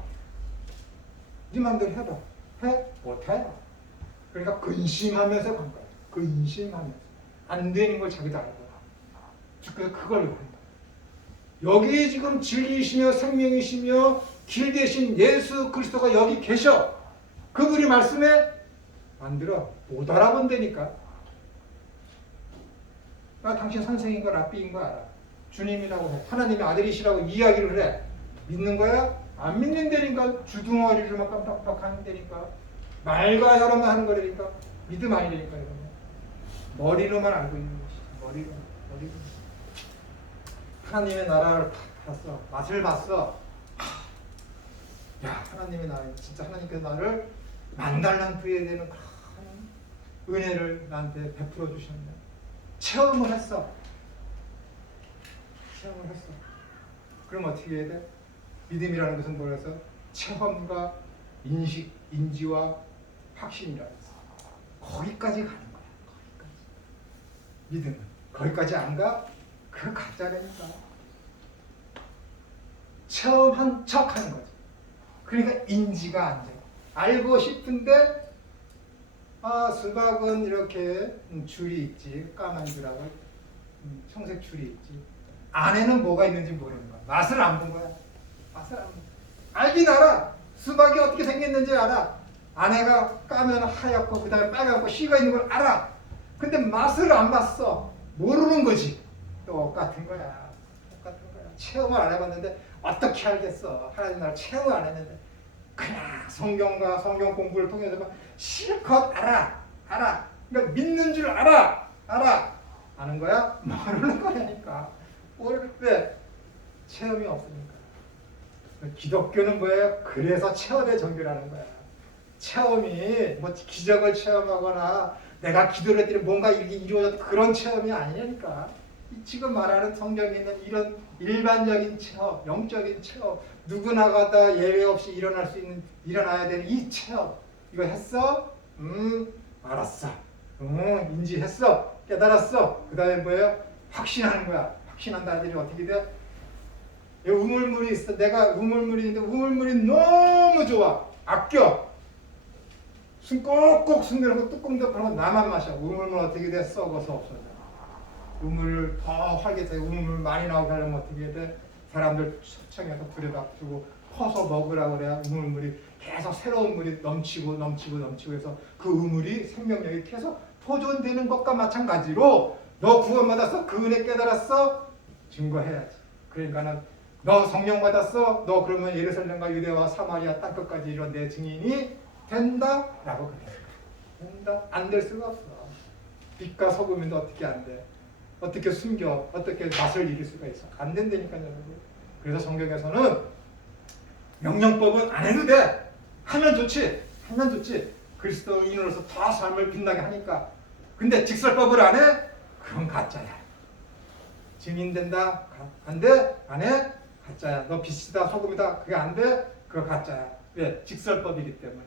네 맘대로 해봐. 해? 못해. 그러니까 근심하면서 간 거야. 근심하면서. 안 되는 걸 자기도 알고. 그래서 그걸 한다. 여기 지금 진리이시며 생명이시며 길 대신 예수 그리스도가 여기 계셔. 그분이 말씀에 안 들어. 못 알아본다니까. 나 당신 선생인 거 랍비인 거 알아. 주님이라고 해. 하나님의 아들이시라고 이야기를 해. 믿는 거야? 안 믿는다니까. 주둥아리로만 깜빡깜빡 하는다니까. 말과 혀로만 하는 거라니까. 믿음 아니라니까. 머리로만 알고 있는 것이지. 머리로. 하나님의 나라를 봤어. 맛을 봤어. 야, 하나님의 나라, 진짜 하나님께서 나를 만달랑 부여해야 되는 그런 은혜를 나한테 베풀어 주셨네. 체험을 했어. 그럼 어떻게 해야 돼? 믿음이라는 것은 뭐라서? 체험과 인식, 인지와 확신이라 했어. 거기까지 가는 거야. 거기까지. 믿음은 거기까지 안 가? 그 가짜라니까. 체험한 척 하는 거죠. 그러니까 인지가 안 돼. 알고 싶은데 수박은 이렇게 줄이 있지. 까만 줄하고 청색 줄이 있지. 안에는 뭐가 있는지 모르는 거야. 맛을 안 본 거야. 알긴 알아. 수박이 어떻게 생겼는지 알아. 안에가 까면 하얗고 그 다음에 빨갛고 씨가 있는 걸 알아. 근데 맛을 안 봤어. 모르는 거지. 똑같은 거야. 체험을 안 해봤는데 어떻게 알겠어. 하나님 나라 체험을 안 했는데 그냥 성경과 성경 공부를 통해서 실컷 알아. 그러니까 믿는 줄 알아. 아는 거야? 모르는 거야니까. 왜? 체험이 없으니까. 기독교는 뭐예요? 그래서 체험의 종교라는 거야. 체험이 뭐 기적을 체험하거나 내가 기도를 했더니 뭔가 이게 이루어졌다 그런 체험이 아니니까. 지금 말하는 성경에 있는 이런 일반적인 체험, 영적인 체험, 누구나가 예외 없이 일어나야 되는 이 체험, 이거 했어? 알았어. 인지했어. 깨달았어. 그 다음에 뭐예요? 확신하는 거야. 확신한 다들이 어떻게 돼? 우물물이 있어. 내가 우물물이 있는데 우물물이 너무 좋아. 아껴. 숨 꼭꼭 숨겨놓고 뚜껑 덮어놓고 나만 마셔. 우물물 어떻게 돼? 썩어서 없어져. 우물을 더 활기차게 우물 많이 나오게 하려면 어떻게 돼? 사람들 초청해서 불에다 두고 퍼서 먹으라고 그래야 우물물이 계속 새로운 물이 넘치고 해서 그 우물이 생명력이 계속 보존되는 것과 마찬가지로 너 구원받았어? 그 은혜 깨달았어? 증거해야지. 그러니까는 너 성령 받았어? 너 그러면 예루살렘과 유대와 사마리아 땅끝까지 이런 내 증인이 된다? 라고 그래요. 된다? 안 될 수가 없어. 빛과 소금인데 어떻게 안 돼? 어떻게 숨겨? 어떻게 맛을 잃을 수가 있어? 안 된다니까요, 여러분. 그래서 성경에서는 명령법은 안 해도 돼. 하면 좋지. 하면 좋지. 그리스도인으로서 더 삶을 빛나게 하니까. 근데 직설법을 안 해? 그건 가짜야. 증인된다? 안 돼? 안 해? 가짜야. 너 빛이다, 소금이다. 그게 안 돼? 그거 가짜야. 왜? 직설법이기 때문에.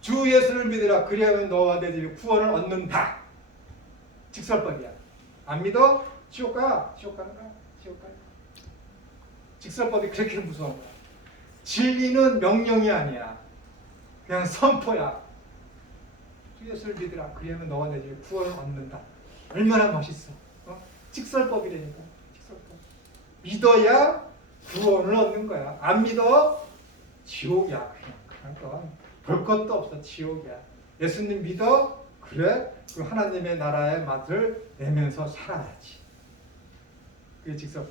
주 예수를 믿으라. 그리하면 너와 내 집이 구원을 얻는다. 직설법이야. 안 믿어? 지옥 가. 지옥 가는 거야. 지옥 가. 직설법이 그렇게 무서운 거야. 진리는 명령이 아니야. 그냥 선포야. 주 예수를 믿으라. 그리하면 너와 내 집이 구원을 얻는다. 얼마나 멋있어. 직설법이라니까. 직설법. 믿어야 구원을 얻는 거야. 안 믿어? 지옥이야. 그냥 건 볼 것도 없어. 지옥이야. 예수님 믿어? 그래? 그럼 하나님의 나라의 맛을 내면서 살아야지. 그게 직설법.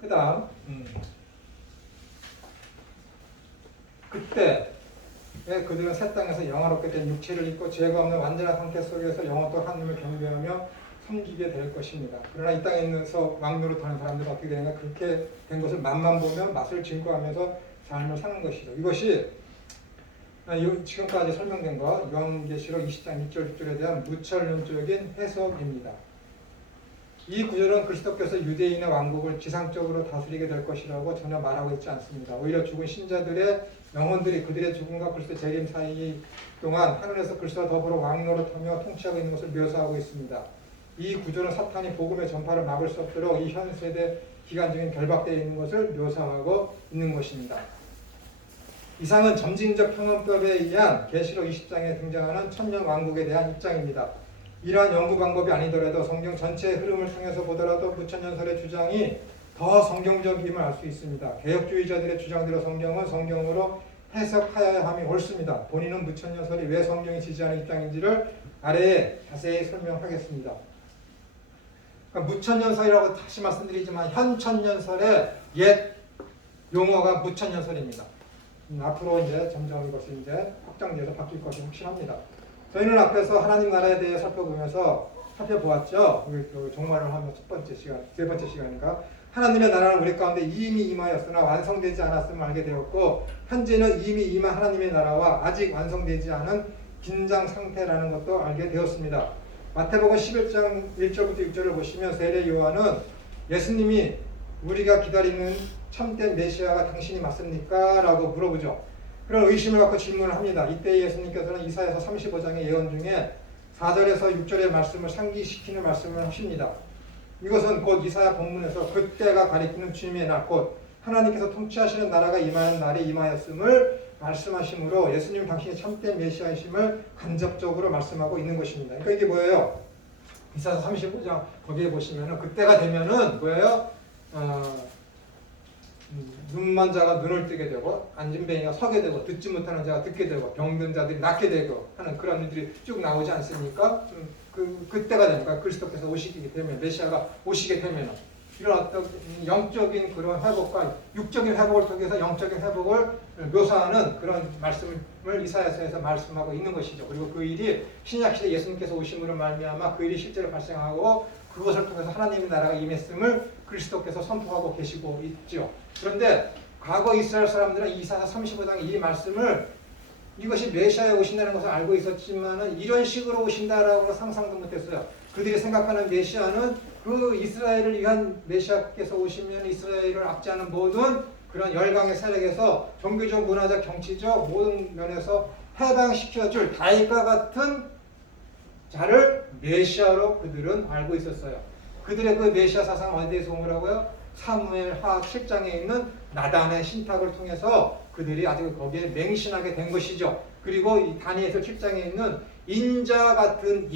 그 다음 그때 그들은 새 땅에서 영화롭게 된 육체를 입고 죄가 없는 완전한 상태 속에서 영원토록 하나님을 경배하며 섬기게 될 것입니다. 그러나 이 땅에 있는서 왕노릇하는 사람들은 어떻게 되는가? 그렇게 된 것을 맛만 보면 맛을 증거하면서 삶을 사는 것이죠. 이것이 지금까지 설명된 거 요한계시록 20장 6절 6절에 대한 무철론적인 해석입니다. 이 구절은 그리스도께서 유대인의 왕국을 지상적으로 다스리게 될 것이라고 전혀 말하고 있지 않습니다. 오히려 죽은 신자들의 영혼들이 그들의 죽음과 그리스도 재림 사이 동안 하늘에서 그리스도와 더불어 왕노릇하며 통치하고 있는 것을 묘사하고 있습니다. 이 구절은 사탄이 복음의 전파를 막을 수 없도록 이 현 세대 기간적인 결박되어 있는 것을 묘사하고 있는 것입니다. 이상은 점진적 평원법에 의한 계시록 20장에 등장하는 천년 왕국에 대한 입장입니다. 이러한 연구 방법이 아니더라도 성경 전체의 흐름을 통해서 보더라도 무천년설의 주장이 더 성경적임을 알 수 있습니다. 개혁주의자들의 주장대로 성경은 성경으로 해석하여야 함이 옳습니다. 본인은 무천년설이 왜 성경이 지지하는 입장인지를 아래에 자세히 설명하겠습니다. 그러니까 무천년설이라고 다시 말씀드리지만 현천년설의 옛 용어가 무천년설입니다. 앞으로 이제 점점 이것이 이제 확장돼서 바뀔 것이 확실합니다. 저희는 앞에서 하나님 나라에 대해 살펴보았죠. 종말을 하면 세 번째 시간인가. 하나님의 나라는 우리 가운데 이미 임하였으나 완성되지 않았음을 알게 되었고, 현재는 이미 임한 하나님의 나라와 아직 완성되지 않은 긴장 상태라는 것도 알게 되었습니다. 마태복음 11장 1절부터 6절을 보시면 세례 요한은 예수님이 우리가 기다리는 참된 메시아가 당신이 맞습니까? 라고 물어보죠. 그런 의심을 갖고 질문을 합니다. 이때 예수님께서는 이사야서 35장의 예언 중에 4절에서 6절의 말씀을 상기시키는 말씀을 하십니다. 이것은 곧 이사야 본문에서 그때가 가리키는 주님의 날, 곧 하나님께서 통치하시는 나라가 임하는 날이 임하였음을 말씀하시므로 예수님 당신이 참된 메시아이심을 간접적으로 말씀하고 있는 것입니다. 그러니까 이게 뭐예요? 이사야 35장 거기에 보시면은 그때가 되면은 뭐예요? 눈먼 자가 눈을 뜨게 되고 앉은 뱅이가 서게 되고 듣지 못하는 자가 듣게 되고 병든 자들이 낫게 되고 하는 그런 일들이 쭉 나오지 않습니까? 그때가 되니까 그리스도께서 오시게 되면 메시아가 오시게 되면 이런 어떤 영적인 그런 회복과 육적인 회복을 통해서 영적인 회복을 묘사하는 그런 말씀을 이사야서에서 말씀하고 있는 것이죠. 그리고 그 일이 신약시대 예수님께서 오심으로 말미암아 그 일이 실제로 발생하고 그것을 통해서 하나님의 나라가 임했음을 그리스도께서 선포하고 계시고 있죠. 그런데 과거 이스라엘 사람들은 이사야 35장의 이 말씀을 이것이 메시아에 오신다는 것을 알고 있었지만은 이런 식으로 오신다라고 상상도 못했어요. 그들이 생각하는 메시아는 그 이스라엘을 위한 메시아께서 오시면 이스라엘을 압제하는 모든 그런 열강의 세력에서 종교적, 문화적, 정치적 모든 면에서 해방시켜줄 다윗과 같은 자를 메시아로 그들은 알고 있었어요. 그들의 그 메시아 사상은 어디에서 온 거라고요? 사무엘하 7장에 있는 나단의 신탁을 통해서 그들이 아주 거기에 맹신하게 된 것이죠. 그리고 이 다니엘서 7장에 있는 인자 같은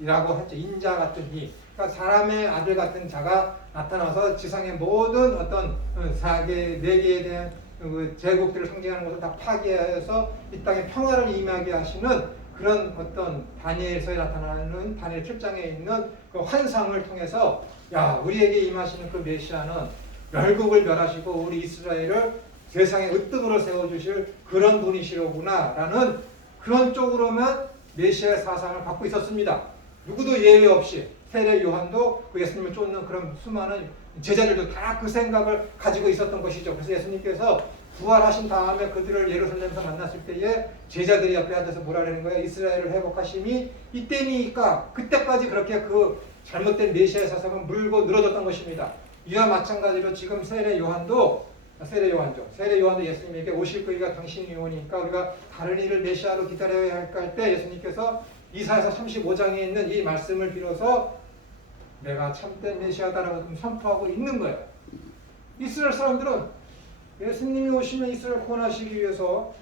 이라고 했죠. 인자 같은 이. 그러니까 사람의 아들 같은 자가 나타나서 지상의 모든 어떤 사계, 네 개에 대한 그 제국들을 상징하는 것을 다 파괴해서 이 땅에 평화를 임하게 하시는 그런 어떤 다니엘서에 나타나는 다니엘 7장에 있는 그 환상을 통해서 야, 우리에게 임하시는 그 메시아는 열국을 멸하시고 우리 이스라엘을 세상에 으뜸으로 세워주실 그런 분이시로구나 라는 그런 쪽으로만 메시아의 사상을 갖고 있었습니다. 누구도 예외 없이 세례 요한도 그 예수님을 쫓는 그런 수많은 제자들도 다 그 생각을 가지고 있었던 것이죠. 그래서 예수님께서 부활하신 다음에 그들을 예루살렘에서 만났을 때에 제자들이 옆에 앉아서 뭐라 그러는 거예요? 이스라엘을 회복하심이 이때니까 그때까지 그렇게 그 잘못된 메시아의 사상을 물고 늘어졌던 것입니다. 이와 마찬가지로 지금 세례 요한도 예수님에게 오실 거기가 당신이 오니까 우리가 다른 이를 메시아로 기다려야 할까 할 때 예수님께서 이사야서 35장에 있는 이 말씀을 빌어서 내가 참된 메시아다라고 선포하고 있는 거예요. 이스라엘 사람들은 예수님이 오시면 이스라엘 구원하시기 위해서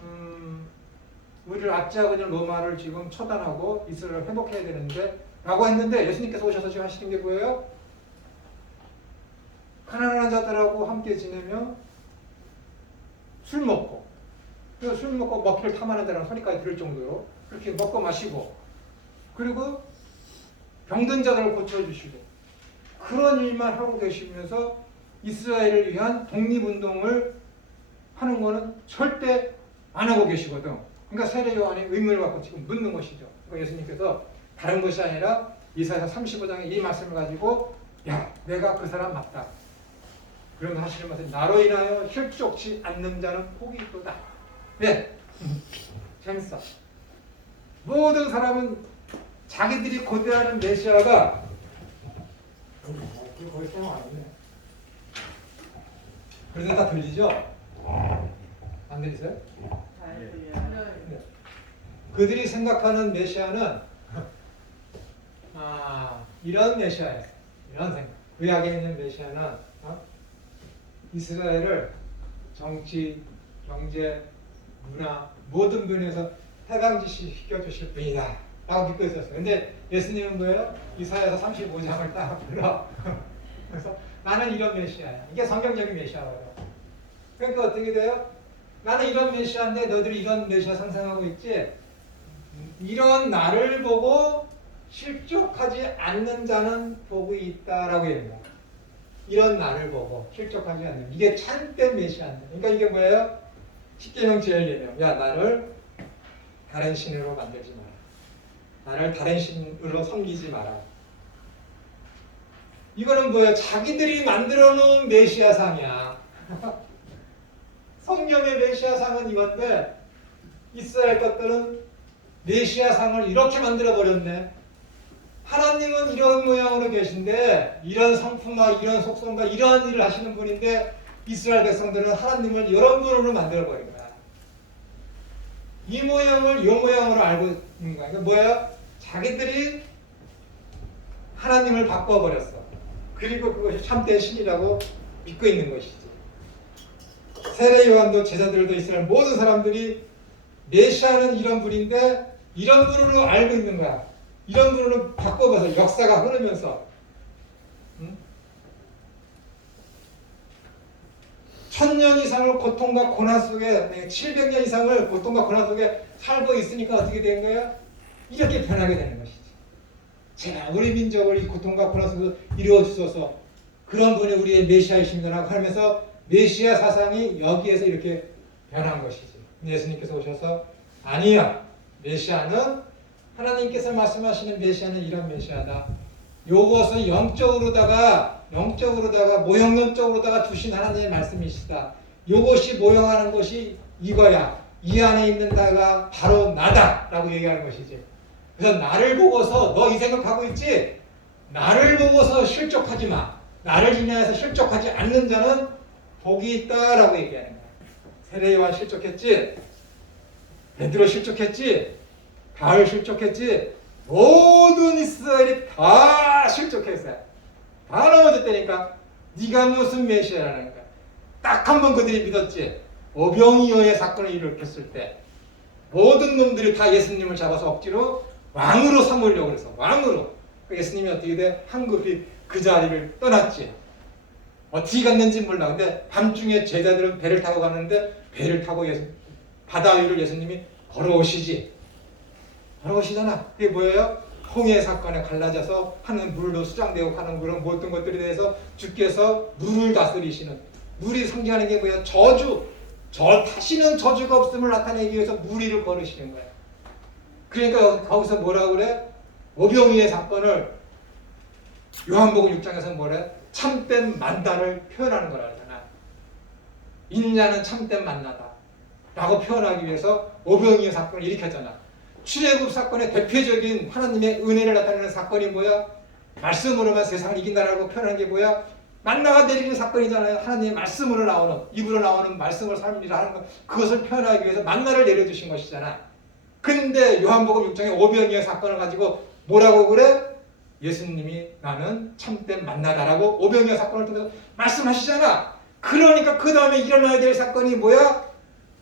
우리를 압제하고 있는 로마를 지금 처단하고 이스라엘을 회복해야 되는데 라고 했는데 예수님께서 오셔서 지금 하시는 게 뭐예요? 가난한 자들하고 함께 지내며 술 먹고 먹기를 탐하는 자라는 소리까지 들을 정도로 그렇게 먹고 마시고 그리고 병든 자들을 고쳐주시고 그런 일만 하고 계시면서 이스라엘을 위한 독립운동을 하는 거는 절대 안 하고 계시거든. 그러니까 세례 요한이 의문을 갖고 지금 묻는 것이죠. 그러니까 예수님께서 다른 것이 아니라 이사야서 35장의 이 말씀을 가지고 야, 내가 그 사람 맞다. 그러면 하시는 말씀 나로 인하여 힐족치 않는 자는 복이 있도다. 왜? 재밌어. 모든 사람은 자기들이 고대하는 메시아가 거기 설명 안 했네. 그래서 다 들리죠? 안 들리세요? 네. 그들이 생각하는 메시아는 이런 메시아예요. 이런 생각. 구약에 있는 메시아는 이스라엘을 정치, 경제, 문화 모든 면에서 해방시켜주실 분이다 라고 믿고 있었어요. 근데 예수님은 뭐예요? 이사야서 35장을 딱 불러. 그래서 나는 이런 메시아야. 이게 성경적인 메시아거든요. 그러니까 어떻게 돼요? 나는 이런 메시아인데 너희들이 이런 메시아 상상하고 있지? 이런 나를 보고 실족하지 않는 자는 복이 있다라고 얘기해요. 이런 나를 보고 실족하지 않는 이게 참된 메시아인데. 그러니까 이게 뭐예요? 십계명 제일 예명. 야, 나를 다른 신으로 만들지 마라. 나를 다른 신으로 섬기지 마라. 이거는 뭐예요? 자기들이 만들어 놓은 메시아상이야. 성경의 메시아상은 이건데 이스라엘 것들은 메시아상을 이렇게 만들어 버렸네. 하나님은 이런 모양으로 계신데 이런 성품과 이런 속성과 이러한 일을 하시는 분인데 이스라엘 백성들은 하나님을 이런 분으로 만들어 버린 거야. 이 모양을 이 모양으로 알고 있는 거야. 이게 뭐예요? 자기들이 하나님을 바꿔버렸어. 그리고 그것이 참된 신이라고 믿고 있는 것이지. 세례 요한도 제자들도 이스라엘 모든 사람들이 메시아는 이런 분인데 이런 분으로 알고 있는 거야. 이런 분으로 바꿔봐서 역사가 흐르면서 1000년 이상을 고통과 고난 속에 700년 이상을 고통과 고난 속에 살고 있으니까 어떻게 된 거야? 이렇게 변하게 되는 것이지. 제발 우리 민족을 이 고통과 고난 속에서 이루어 주소서. 그런 분이 우리의 메시아이십니다라고 하면서 메시아 사상이 여기에서 이렇게 변한 것이지. 예수님께서 오셔서 아니야. 메시아는 하나님께서 말씀하시는 메시아는 이런 메시아다. 요것은 영적으로다가 모형론적으로다가 주신 하나님의 말씀이시다. 요것이 모형하는 것이 이거야. 이 안에 있는 자가 바로 나다라고 얘기하는 것이지. 그래서 나를 보고서 너 이 생각하고 있지? 나를 보고서 실족하지 마. 나를 인하여서 실족하지 않는 자는 복이 있다라고 얘기하는 거야. 세례 요한 실족했지? 베드로 실족했지? 바울 실족했지? 모든 이스라엘이 다 실족했어요. 다 넘어졌다니까. 네가 무슨 메시아라는 거야. 딱 한 번 그들이 믿었지. 오병이어의 사건을 일으켰을 때 모든 놈들이 다 예수님을 잡아서 억지로 왕으로 삼으려고 그래서 왕으로. 예수님이 어떻게 돼? 한급히 그 자리를 떠났지. 어떻게 갔는지 몰라. 근데 밤중에 제자들은 배를 타고 가는데 배를 타고 바다 위를 예수님이 걸어오시지. 걸어오시잖아. 그게 뭐예요? 홍해 사건에 갈라져서 하는 물로 수장되고 가는 그런 모든 것들에 대해서 주께서 물을 다스리시는, 물이 상징하는 게 뭐야? 저주. 다시는 저주가 없음을 나타내기 위해서 무리를 걸으시는 거야. 그러니까 거기서 뭐라고 그래? 오병이의 사건을 요한복음 6장에서 뭐래? 참된 만다를 표현하는 거라 그러잖아. 인자는 참된 만나다 라고 표현하기 위해서 오병이의 사건을 일으켰잖아. 출애굽 사건의 대표적인 하나님의 은혜를 나타내는 사건이 뭐야? 말씀으로만 세상을 이긴다라고 표현하는 게 뭐야? 만나가 내리는 사건이잖아요. 하나님의 말씀으로 나오는, 입으로 나오는 말씀을 삶이라 하는 것, 그것을 표현하기 위해서 만나를 내려주신 것이잖아. 근데 요한복음 6장의 오병이의 사건을 가지고 뭐라고 그래? 예수님이 나는 참된 만나다라고 오병이의 사건을 통해서 말씀하시잖아. 그러니까 그 다음에 일어나야 될 사건이 뭐야?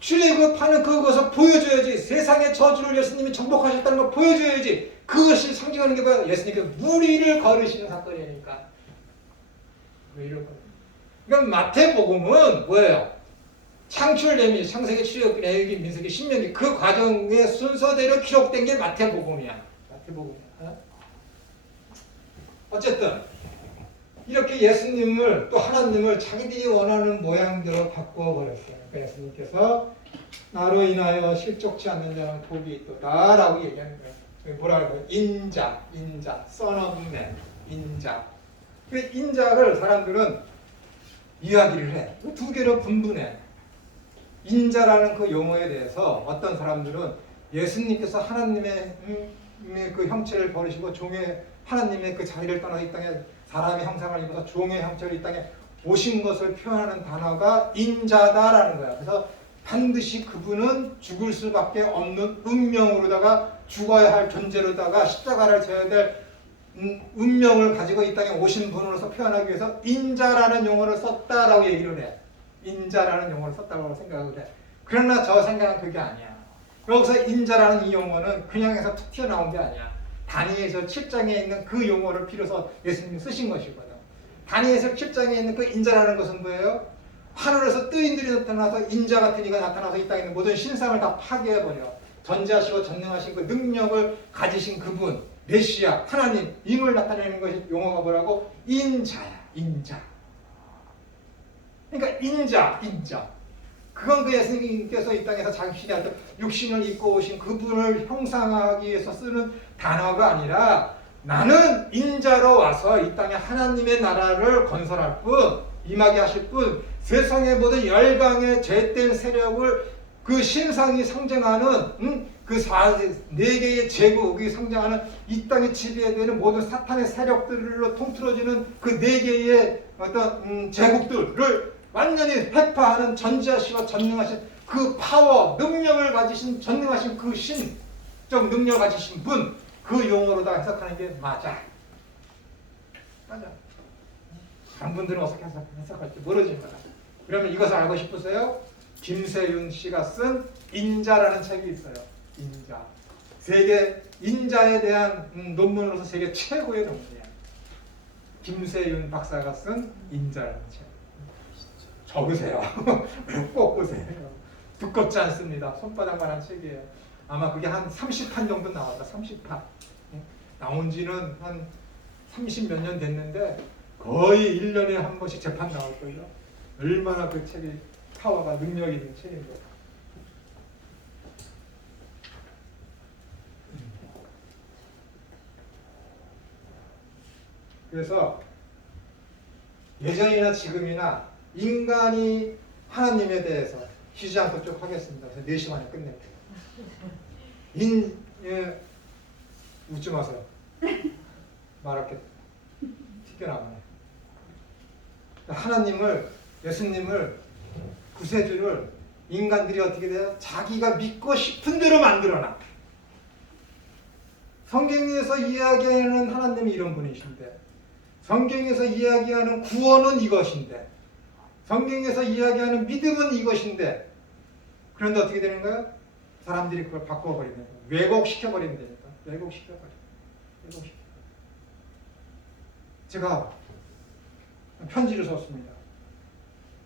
출애굽하는 그것을 보여줘야지. 세상의 저주를 예수님이 정복하셨다는 걸 보여줘야지. 그것이 상징하는 게 뭐야? 예수님께 무리를 걸으시는 사건이니까. 무리를 걸으시는. 그러니까 마태복음은 뭐예요? 창출됨이 창세기, 출애굽기, 레위기, 민수기, 신명기 그 과정의 순서대로 기록된 게 마태복음이야. 마태복음이야. 어쨌든 이렇게 예수님을 또 하나님을 자기들이 원하는 모양대로 바꿔버렸어요. 그러니까 예수님께서 나로 인하여 실족치 않는 자는 복이 있도다 라고 얘기하는 거예요. 뭐라 그래요? 인자, son of man, 인자. 그 인자를 사람들은 이야기를 해. 두 개로 분분해. 인자라는 그 용어에 대해서 어떤 사람들은 예수님께서 하나님의 그 형체를 버리시고 종의 하나님의 그 자리를 떠나 이 땅에 사람의 형상을 입어서 종의 형체로 이 땅에 오신 것을 표현하는 단어가 인자다라는 거야. 그래서 반드시 그분은 죽을 수밖에 없는 운명으로다가 죽어야 할 존재로다가 십자가를 져야 될 운명을 가지고 이 땅에 오신 분으로서 표현하기 위해서 인자라는 용어를 썼다라고 얘기를 해. 인자라는 용어를 썼다고 생각을 해. 그러나 저 생각은 그게 아니야. 여기서 인자라는 이 용어는 그냥 해서 툭 튀어나온 게 아니야. 다니엘서 7장에 있는 그 용어를 빌어서 예수님이 쓰신 것이거든. 다니엘서 7장에 있는 그 인자라는 것은 뭐예요? 하늘에서 뜨인들이 나타나서 인자 같은 이가 나타나서 이 땅에 있는 모든 신상을 다 파괴해버려. 전지하시고 전능하신 그 능력을 가지신 그분, 메시아, 하나님, 임을 나타내는 것이 용어가 뭐라고? 인자야, 인자. 그러니까 인자. 그건 그 예수님께서 이 땅에서 당신한테 육신을 입고 오신 그분을 형상하기 위해서 쓰는 단어가 아니라 나는 인자로 와서 이 땅에 하나님의 나라를 건설할 뿐, 임하게 하실 뿐, 세상의 모든 열강의 죄된 세력을 그 신상이 상징하는 그 네 개의 제국이 상징하는 이 땅에 지배되는 모든 사탄의 세력들로 통틀어지는 그 네 개의 어떤 제국들을 완전히 회파하는 전지하시고 전능하신 그 파워, 능력을 가지신 전능하신 그 신적 능력을 가지신 분, 그 용어로다 해석하는 게 맞아. 다른 분들은 어떻게 해석할지 모르지만 그러면 이것을 알고 싶으세요? 김세윤 씨가 쓴 인자라는 책이 있어요. 인자. 세계 인자에 대한 논문으로서 세계 최고의 논문이야. 김세윤 박사가 쓴 인자라는 책. 적으세요. 꼭 보세요. 두껍지 않습니다. 손바닥만한 책이에요. 아마 그게 한 30판 정도 나왔다. 30판. 나온 지는 한 30 몇 년 됐는데 거의 1년에 한 번씩 재판 나올걸요. 얼마나 그 책이 파워가 능력이 있는 책인데. 그래서 예전이나 지금이나 인간이 하나님에 대해서 기지 않고 쭉 하겠습니다. 그래서 4시 만에 끝낼게요. 웃지 마세요. 말할 게 튀겨나가네. 하나님을, 예수님을, 구세주를 인간들이 어떻게 돼요? 자기가 믿고 싶은 대로 만들어놔. 성경에서 이야기하는 하나님이 이런 분이신데, 성경에서 이야기하는 구원은 이것인데, 성경에서 이야기하는 믿음은 이것인데, 그런데 어떻게 되는 거예요? 사람들이 그걸 바꿔버리는 거예요. 왜곡시켜버린다니까. 왜곡시켜버려. 제가 편지를 썼습니다.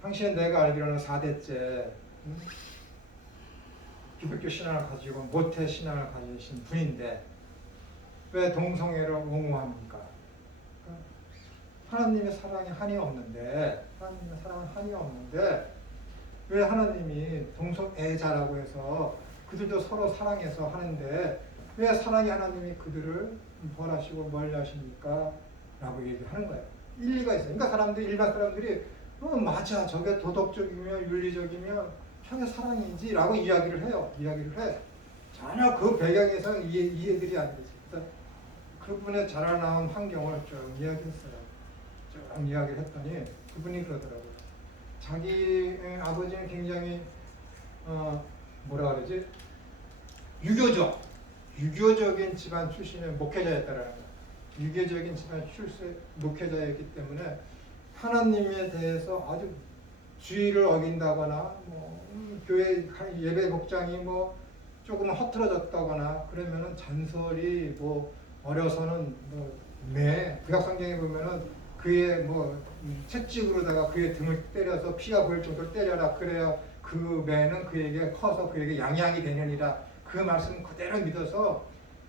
당신은 내가 알기로는 4대째 기독교 신앙을 가지고 모태 신앙을 가지신 분인데 왜 동성애를 옹호합니까? 하나님의 사랑이 한이 없는데 왜 하나님이 동성애자라고 해서 그들도 서로 사랑해서 하는데 왜 사랑의 하나님이 그들을 벌하시고 멀리하십니까? 라고 얘기하는 거예요. 일리가 있어요. 그러니까 일반 사람들이 맞아, 저게 도덕적이며 윤리적이며 형의 사랑이지 라고 이야기를 해. 전혀 그 배경에서는 이해들이 안 되지. 그래서 그분의 자라나온 환경을 좀 이야기했어요. 좀 이야기를 했더니 그분이 그러더라고요. 자기 아버지는 굉장히 뭐라 그러지? 유교적인 집안 출신의 목회자였다라는 거예요. 유교적인 집안 출신 목회자였기 때문에 하나님에 대해서 아주 주의를 어긴다거나 교회 예배 복장이 조금 허틀어졌다거나 그러면은 잔소리 어려서는 구약 성경에 보면은 그의 채찍으로다가 그의 등을 때려서 피가 보일 정도로 때려라. 그래야 그 매는 그에게 커서 그에게 양양이 되느니라. 그 말씀 그대로 믿어서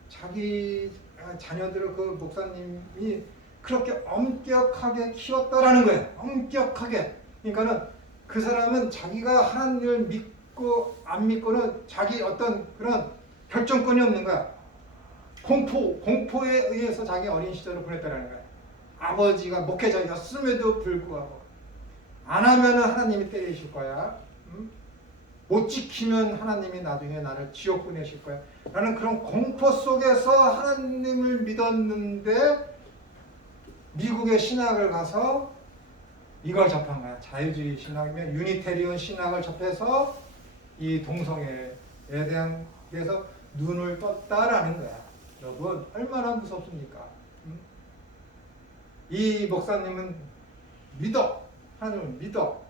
자기 자녀들을 그 목사님이 그렇게 엄격하게 키웠다라는 거예요. 엄격하게. 그러니까는 그 사람은 자기가 하나님을 믿고 안 믿고는 자기 어떤 그런 결정권이 없는 거야. 공포에 의해서 자기 어린 시절을 보냈다라는 거야. 아버지가 목회자였음에도 불구하고 안 하면은 하나님이 때리실 거야. 못 지키면 하나님이 나중에 나를 지옥 보내실 거야. 라는 그런 공포 속에서 하나님을 믿었는데 미국의 신학을 가서 이걸 접한 거야. 자유주의 신학이면 유니테리온 신학을 접해서 이 동성애에 대해서 눈을 떴다라는 거야. 여러분 얼마나 무섭습니까? 이 목사님은 하나님을 믿어.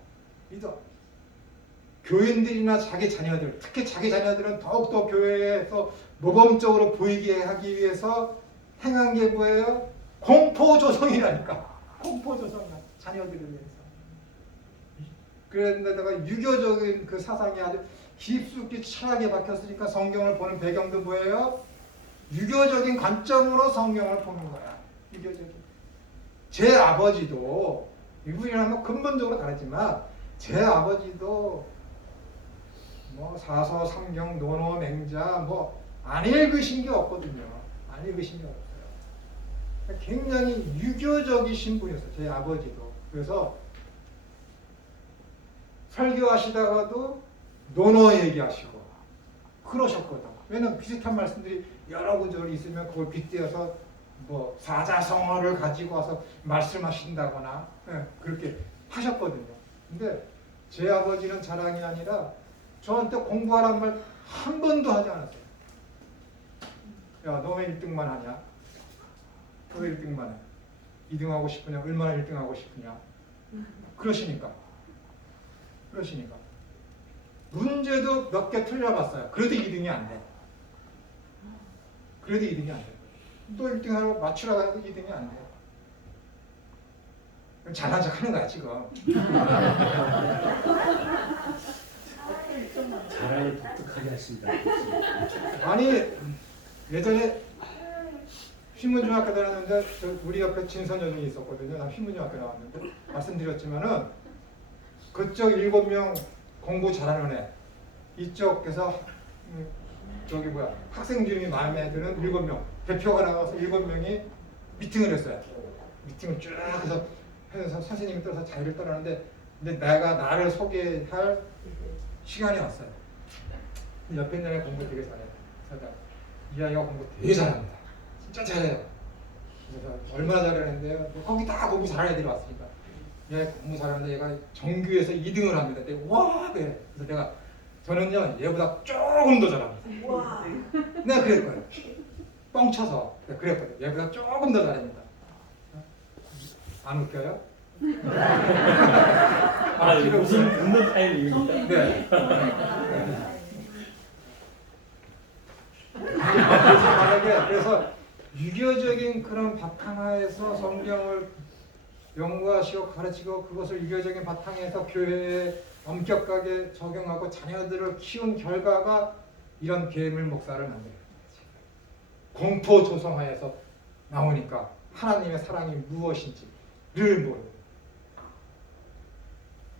교인들이나 자기 자녀들, 특히 자기 자녀들은 더욱더 교회에서 모범적으로 보이게 하기 위해서 행한 게 뭐예요? 공포조성이라니까. 공포조성이야. 자녀들을 위해서. 그런데다가 유교적인 그 사상이 아주 깊숙이 철학에 박혔으니까 성경을 보는 배경도 뭐예요? 유교적인 관점으로 성경을 보는 거야. 유교적인. 제 아버지도 이분이랑 근본적으로 다르지만 제 아버지도 사서, 삼경, 논어, 맹자 안 읽으신 게 없거든요. 안 읽으신 게 없어요. 굉장히 유교적이신 분이었어요. 제 아버지도. 그래서 설교하시다가도 논어 얘기하시고 그러셨거든. 왜냐면 비슷한 말씀들이 여러 구절 있으면 그걸 빗대어서 사자성어를 가지고 와서 말씀하신다거나 그렇게 하셨거든요. 근데 제 아버지는 자랑이 아니라 저한테 공부하라는 말 한 번도 하지 않았어요. 야, 너 왜 1등만 하냐? 너 왜 1등만 해? 2등 하고 싶으냐? 얼마나 1등 하고 싶으냐? 그러시니까. 문제도 몇 개 틀려봤어요. 그래도 2등이 안 돼. 또 1등 하라고 맞추라고 해도 2등이 안 돼. 잘난 척 하는 거야, 지금. 자랑을 독특하게 하신다. 아니, 예전에 휘문중학교 다녔는데 우리 옆에 진선여중이 있었거든요. 난 휘문중학교 나왔는데 말씀드렸지만은 그쪽 7명 공부 잘하는 애, 이쪽에서 학생 중에 마음에 드는 7명 대표가 나와서 7명이 미팅을 했어요. 미팅을 쭉 해서 선생님이 떠서 자리를 떠나는데 근데 내가 나를 소개할 시간이 왔어요. 근데 옆에 있는 애 공부 되게 잘해요. 그래서 이 아이가 공부 되게 잘합니다. 진짜 잘해요. 그래서 얼마나 잘하는데요. 거기 다 공부 잘하는 애들이 왔으니까. 얘 공부 잘하는데 얘가 정규에서 2등을 합니다. 내가 와 그래. 그래서 내가 저는요 얘보다 조금 더 잘합니다. 와. 내가 그랬거든요. 뻥쳐서 내가 그랬거든요. 얘보다 조금 더 잘합니다. 안 웃겨요? 이거 무슨 웃는 타임입니까? 네. 만약에 그래서 유교적인 그런 바탕하에서 성경을 연구하시고 가르치고 그것을 유교적인 바탕에서 교회에 엄격하게 적용하고 자녀들을 키운 결과가 이런 계물 목사를 만들어요. 공포 조성하에서 나오니까 하나님의 사랑이 무엇인지 늘 모르고.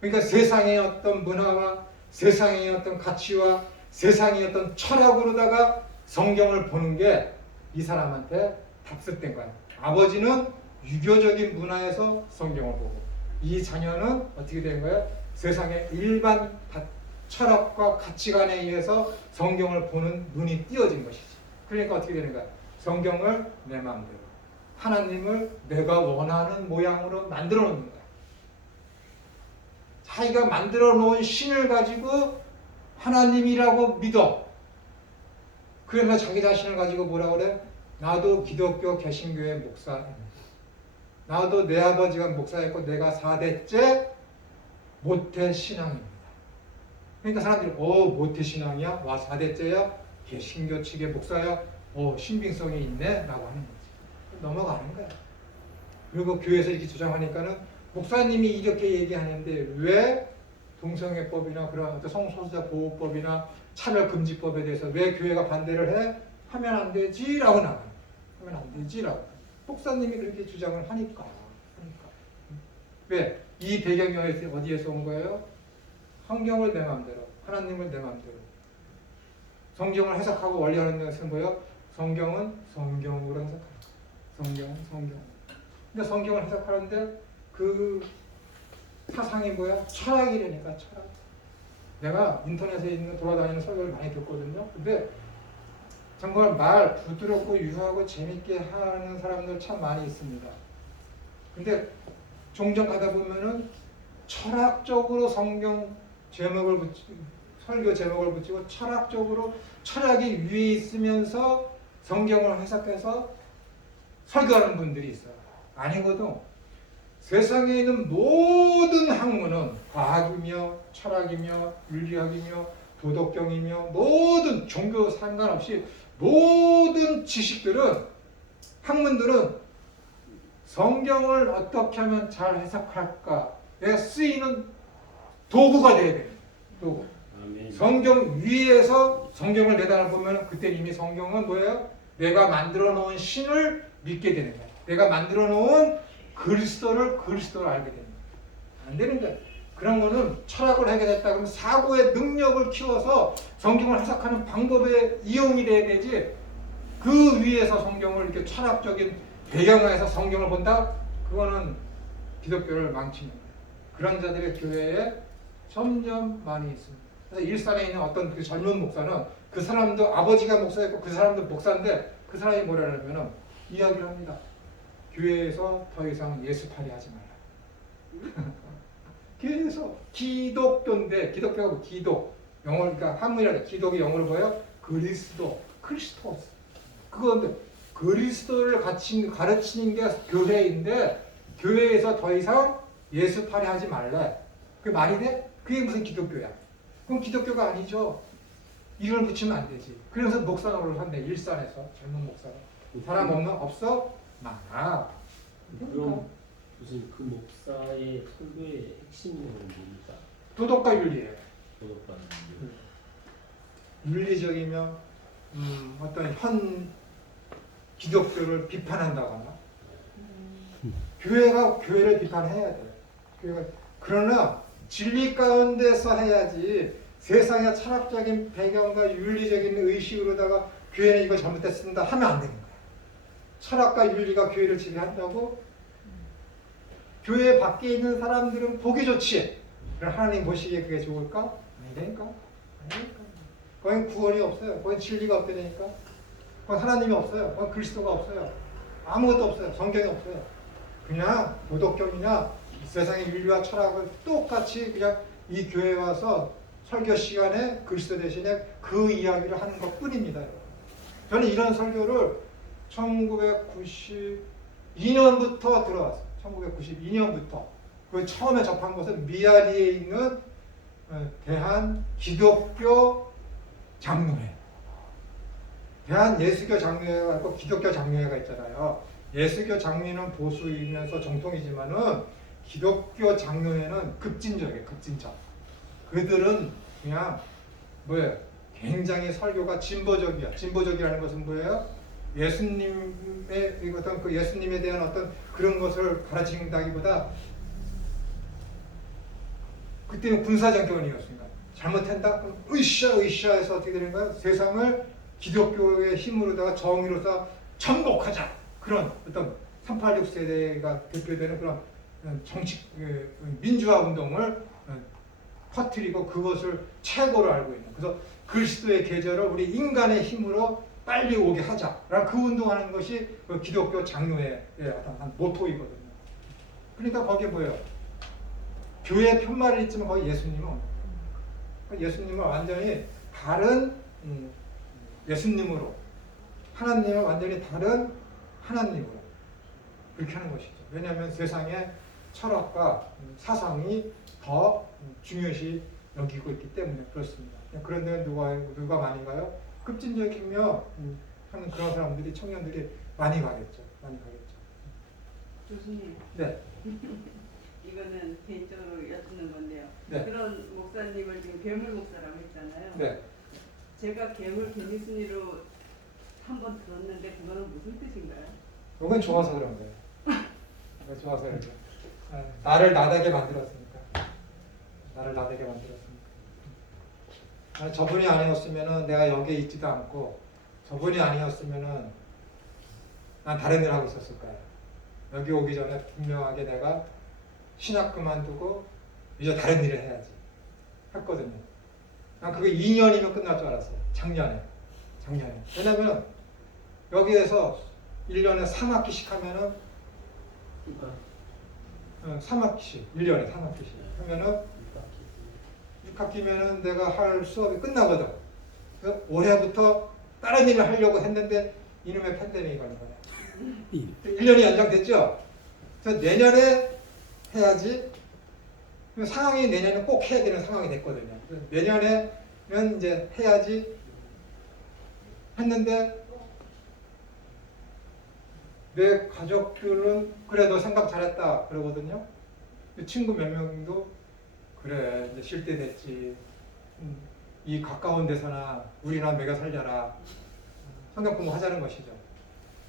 그러니까 세상의 어떤 문화와 세상의 어떤 가치와 세상의 어떤 철학으로다가 성경을 보는 게 이 사람한테 답습된 거야. 아버지는 유교적인 문화에서 성경을 보고 이 자녀는 어떻게 된 거야? 세상의 일반 철학과 가치관에 의해서 성경을 보는 눈이 띄어진 것이지. 그러니까 어떻게 되는 거야? 성경을 내 마음대로 하나님을 내가 원하는 모양으로 만들어 놓는 거야. 자기가 만들어 놓은 신을 가지고 하나님이라고 믿어. 그러면 자기 자신을 가지고 뭐라 그래? 나도 기독교 개신교의 목사입니다. 나도 내 아버지가 목사였고 내가 4대째 모태신앙입니다. 그러니까 사람들이 모태신앙이야? 와 4대째야? 개신교 측의 목사야? 신빙성이 있네? 라고 하는 거지. 넘어가는 거야. 그리고 교회에서 이렇게 주장하니까는 목사님이 이렇게 얘기하는데 왜 동성애법이나 그런 성소수자 보호법이나 차별금지법에 대해서 왜 교회가 반대를 해? 하면 안 되지? 라고 나가요. 하면 안 되지? 라고. 목사님이 그렇게 주장을 하니까. 왜? 이 배경이 어디에서 온 거예요? 성경을 내 마음대로, 하나님을 내 마음대로. 성경을 해석하고 원리하는 것은 뭐예요? 성경은 성경으로 해석하는 거예요. 성경은 성경. 근데 성경을 해석하는데 그 사상이 뭐야? 철학이라니까, 철학. 내가 인터넷에 있는 돌아다니는 설교를 많이 듣거든요. 근데 정말 말 부드럽고 유하고 재밌게 하는 사람들 참 많이 있습니다. 근데 종종 가다 보면은 철학적으로 성경 제목을 붙이고 설교 제목을 붙이고 철학적으로 철학이 위에 있으면서 성경을 해석해서 설교하는 분들이 있어요. 아니거든. 세상에 있는 모든 학문은 과학이며 철학이며 윤리학이며 도덕경이며 모든 종교 상관없이 모든 지식들은 학문들은 성경을 어떻게 하면 잘 해석할까에 쓰이는 도구가 돼야 돼요. 도구. 성경 위에서 성경을 내다보면 그때 이미 성경은 뭐예요? 내가 만들어 놓은 신을 믿게 되는 거예요. 내가 만들어 놓은 그리스도를 알게 됩니다. 안 되는 거예요. 그런 거는 철학을 하게 됐다 그러면 사고의 능력을 키워서 성경을 해석하는 방법에 이용이 돼야 되지. 그 위에서 성경을 이렇게 철학적인 배경에서 성경을 본다? 그거는 기독교를 망치는 거예요. 그런 자들의 교회에 점점 많이 있습니다. 그래서 일산에 있는 어떤 그 젊은 목사는 그 사람도 아버지가 목사였고 그 사람도 목사인데 그 사람이 뭐라냐면은 이야기를 합니다. 교회에서 더 이상 예수팔이 하지 말라. 교회에서 기독교인데 기독교가 뭐 기독 영어로 그러니까 한문이라 기독이 영어로 뭐예요? 그리스도 크리스토스 그건데 그리스도를 가르치는 게 교회인데 교회에서 더 이상 예수팔이 하지 말래. 그게 말이 돼? 그게 무슨 기독교야? 그럼 기독교가 아니죠. 이름을 붙이면 안 되지. 그래서 목사 노릇을 한대. 일산에서 젊은 목사가. 사람 없나? 없어? 많아. 그럼 무슨 그 목사의 설교의 핵심은 뭡니까? 도덕과 윤리예요. 도덕관. 윤리적이며 어떤 현 기독교를 비판한다거나 교회가 교회를 비판해야 돼요. 교회가 그러나 진리 가운데서 해야지 세상의 철학적인 배경과 윤리적인 의식으로다가 교회는 이거 잘못했습니다 하면 안 되는 거예요. 철학과 윤리가 교회를 지배한다고? 교회 밖에 있는 사람들은 보기 좋지. 하나님 보시기에 그게 좋을까? 아니라니까. 거긴 구원이 없어요. 거긴 진리가 없다니까. 거긴 하나님이 없어요. 거긴 그리스도가 없어요. 아무것도 없어요. 성경이 없어요. 그냥 도덕경이나 세상의 윤리와 철학을 똑같이 그냥 이 교회에 와서 설교 시간에 그리스도 대신에 그 이야기를 하는 것 뿐입니다. 저는 이런 설교를 1992년부터 들어왔어요. 1992년부터. 그 처음에 접한 것은 미아리에 있는 대한 기독교 장로회. 대한 예수교 장로회가 있고 기독교 장로회가 있잖아요. 예수교 장로회는 보수이면서 정통이지만은 기독교 장로회는 급진적이에요. 급진적. 그들은 그냥 뭐예요? 굉장히 설교가 진보적이야. 진보적이라는 것은 뭐예요? 예수님의 어떤 그 예수님에 대한 어떤 그런 것을 가르친다기보다 그때는 군사정권이었으니까 잘못한다? 그럼 으쌰해서 어떻게 되는 거예요? 세상을 기독교의 힘으로다가 정의로서 정복하자. 그런 어떤 386 세대가 대표되는 그런 정치 민주화 운동을 퍼뜨리고 그것을 최고로 알고 있는. 그래서 그리스도의 계절을 우리 인간의 힘으로 빨리 오게 하자라는 그 운동하는 것이 그 기독교 장로의 어떤 한 모토이거든요. 그러니까 거기에 뭐예요? 교회 편말이 있지만 거기 예수님은 없는 거예요. 예수님은 완전히 다른 예수님으로, 하나님은 완전히 다른 하나님으로 그렇게 하는 것이죠. 왜냐하면 세상의 철학과 사상이 더 중요시 여기고 있기 때문에 그렇습니다. 그런데 누가 많이가요? 급진적이며 하는 그런 사람들이, 청년들이 많이 가겠죠. 많이 가겠죠. 교수님. 네. 이거는 개인적으로 여쭙는 건데요. 네. 그런 목사님을 지금 괴물 목사라고 했잖아요. 네. 제가 괴물 개미순이로 한번 들었는데 그거는 무슨 뜻인가요? 이건 좋아서 그런 거예요. 좋아서 그래요. 나를 나대게 만들었으니까. 나를 나대게 만들었으니까. 저분이 아니었으면은 내가 여기에 있지도 않고, 저분이 아니었으면은 난 다른 일 하고 있었을 거야. 여기 오기 전에 분명하게 내가 신학 그만두고 이제 다른 일을 해야지 했거든요. 난 그게 2년이면 끝날 줄 알았어요. 작년에. 왜냐면 여기에서 1년에 3학기씩 하면은 3학기씩 1년에 3학기씩 하면은 6학기면은 내가 할 수업이 끝나거든. 그래서 올해부터 다른 일을 하려고 했는데 이놈의 팬데믹이 걸린 거야. 1년이 연장됐죠. 그래서 내년에 해야지. 상황이 내년에 꼭 해야 되는 상황이 됐거든요. 내년에는 이제 해야지 했는데 내 가족들은 그래 너 생각 잘했다 그러거든요. 친구 몇 명도 그래 이제 쉴 때 됐지. 이 가까운 데서나 우리나 먹여 살려라. 성경 공부하자는 것이죠.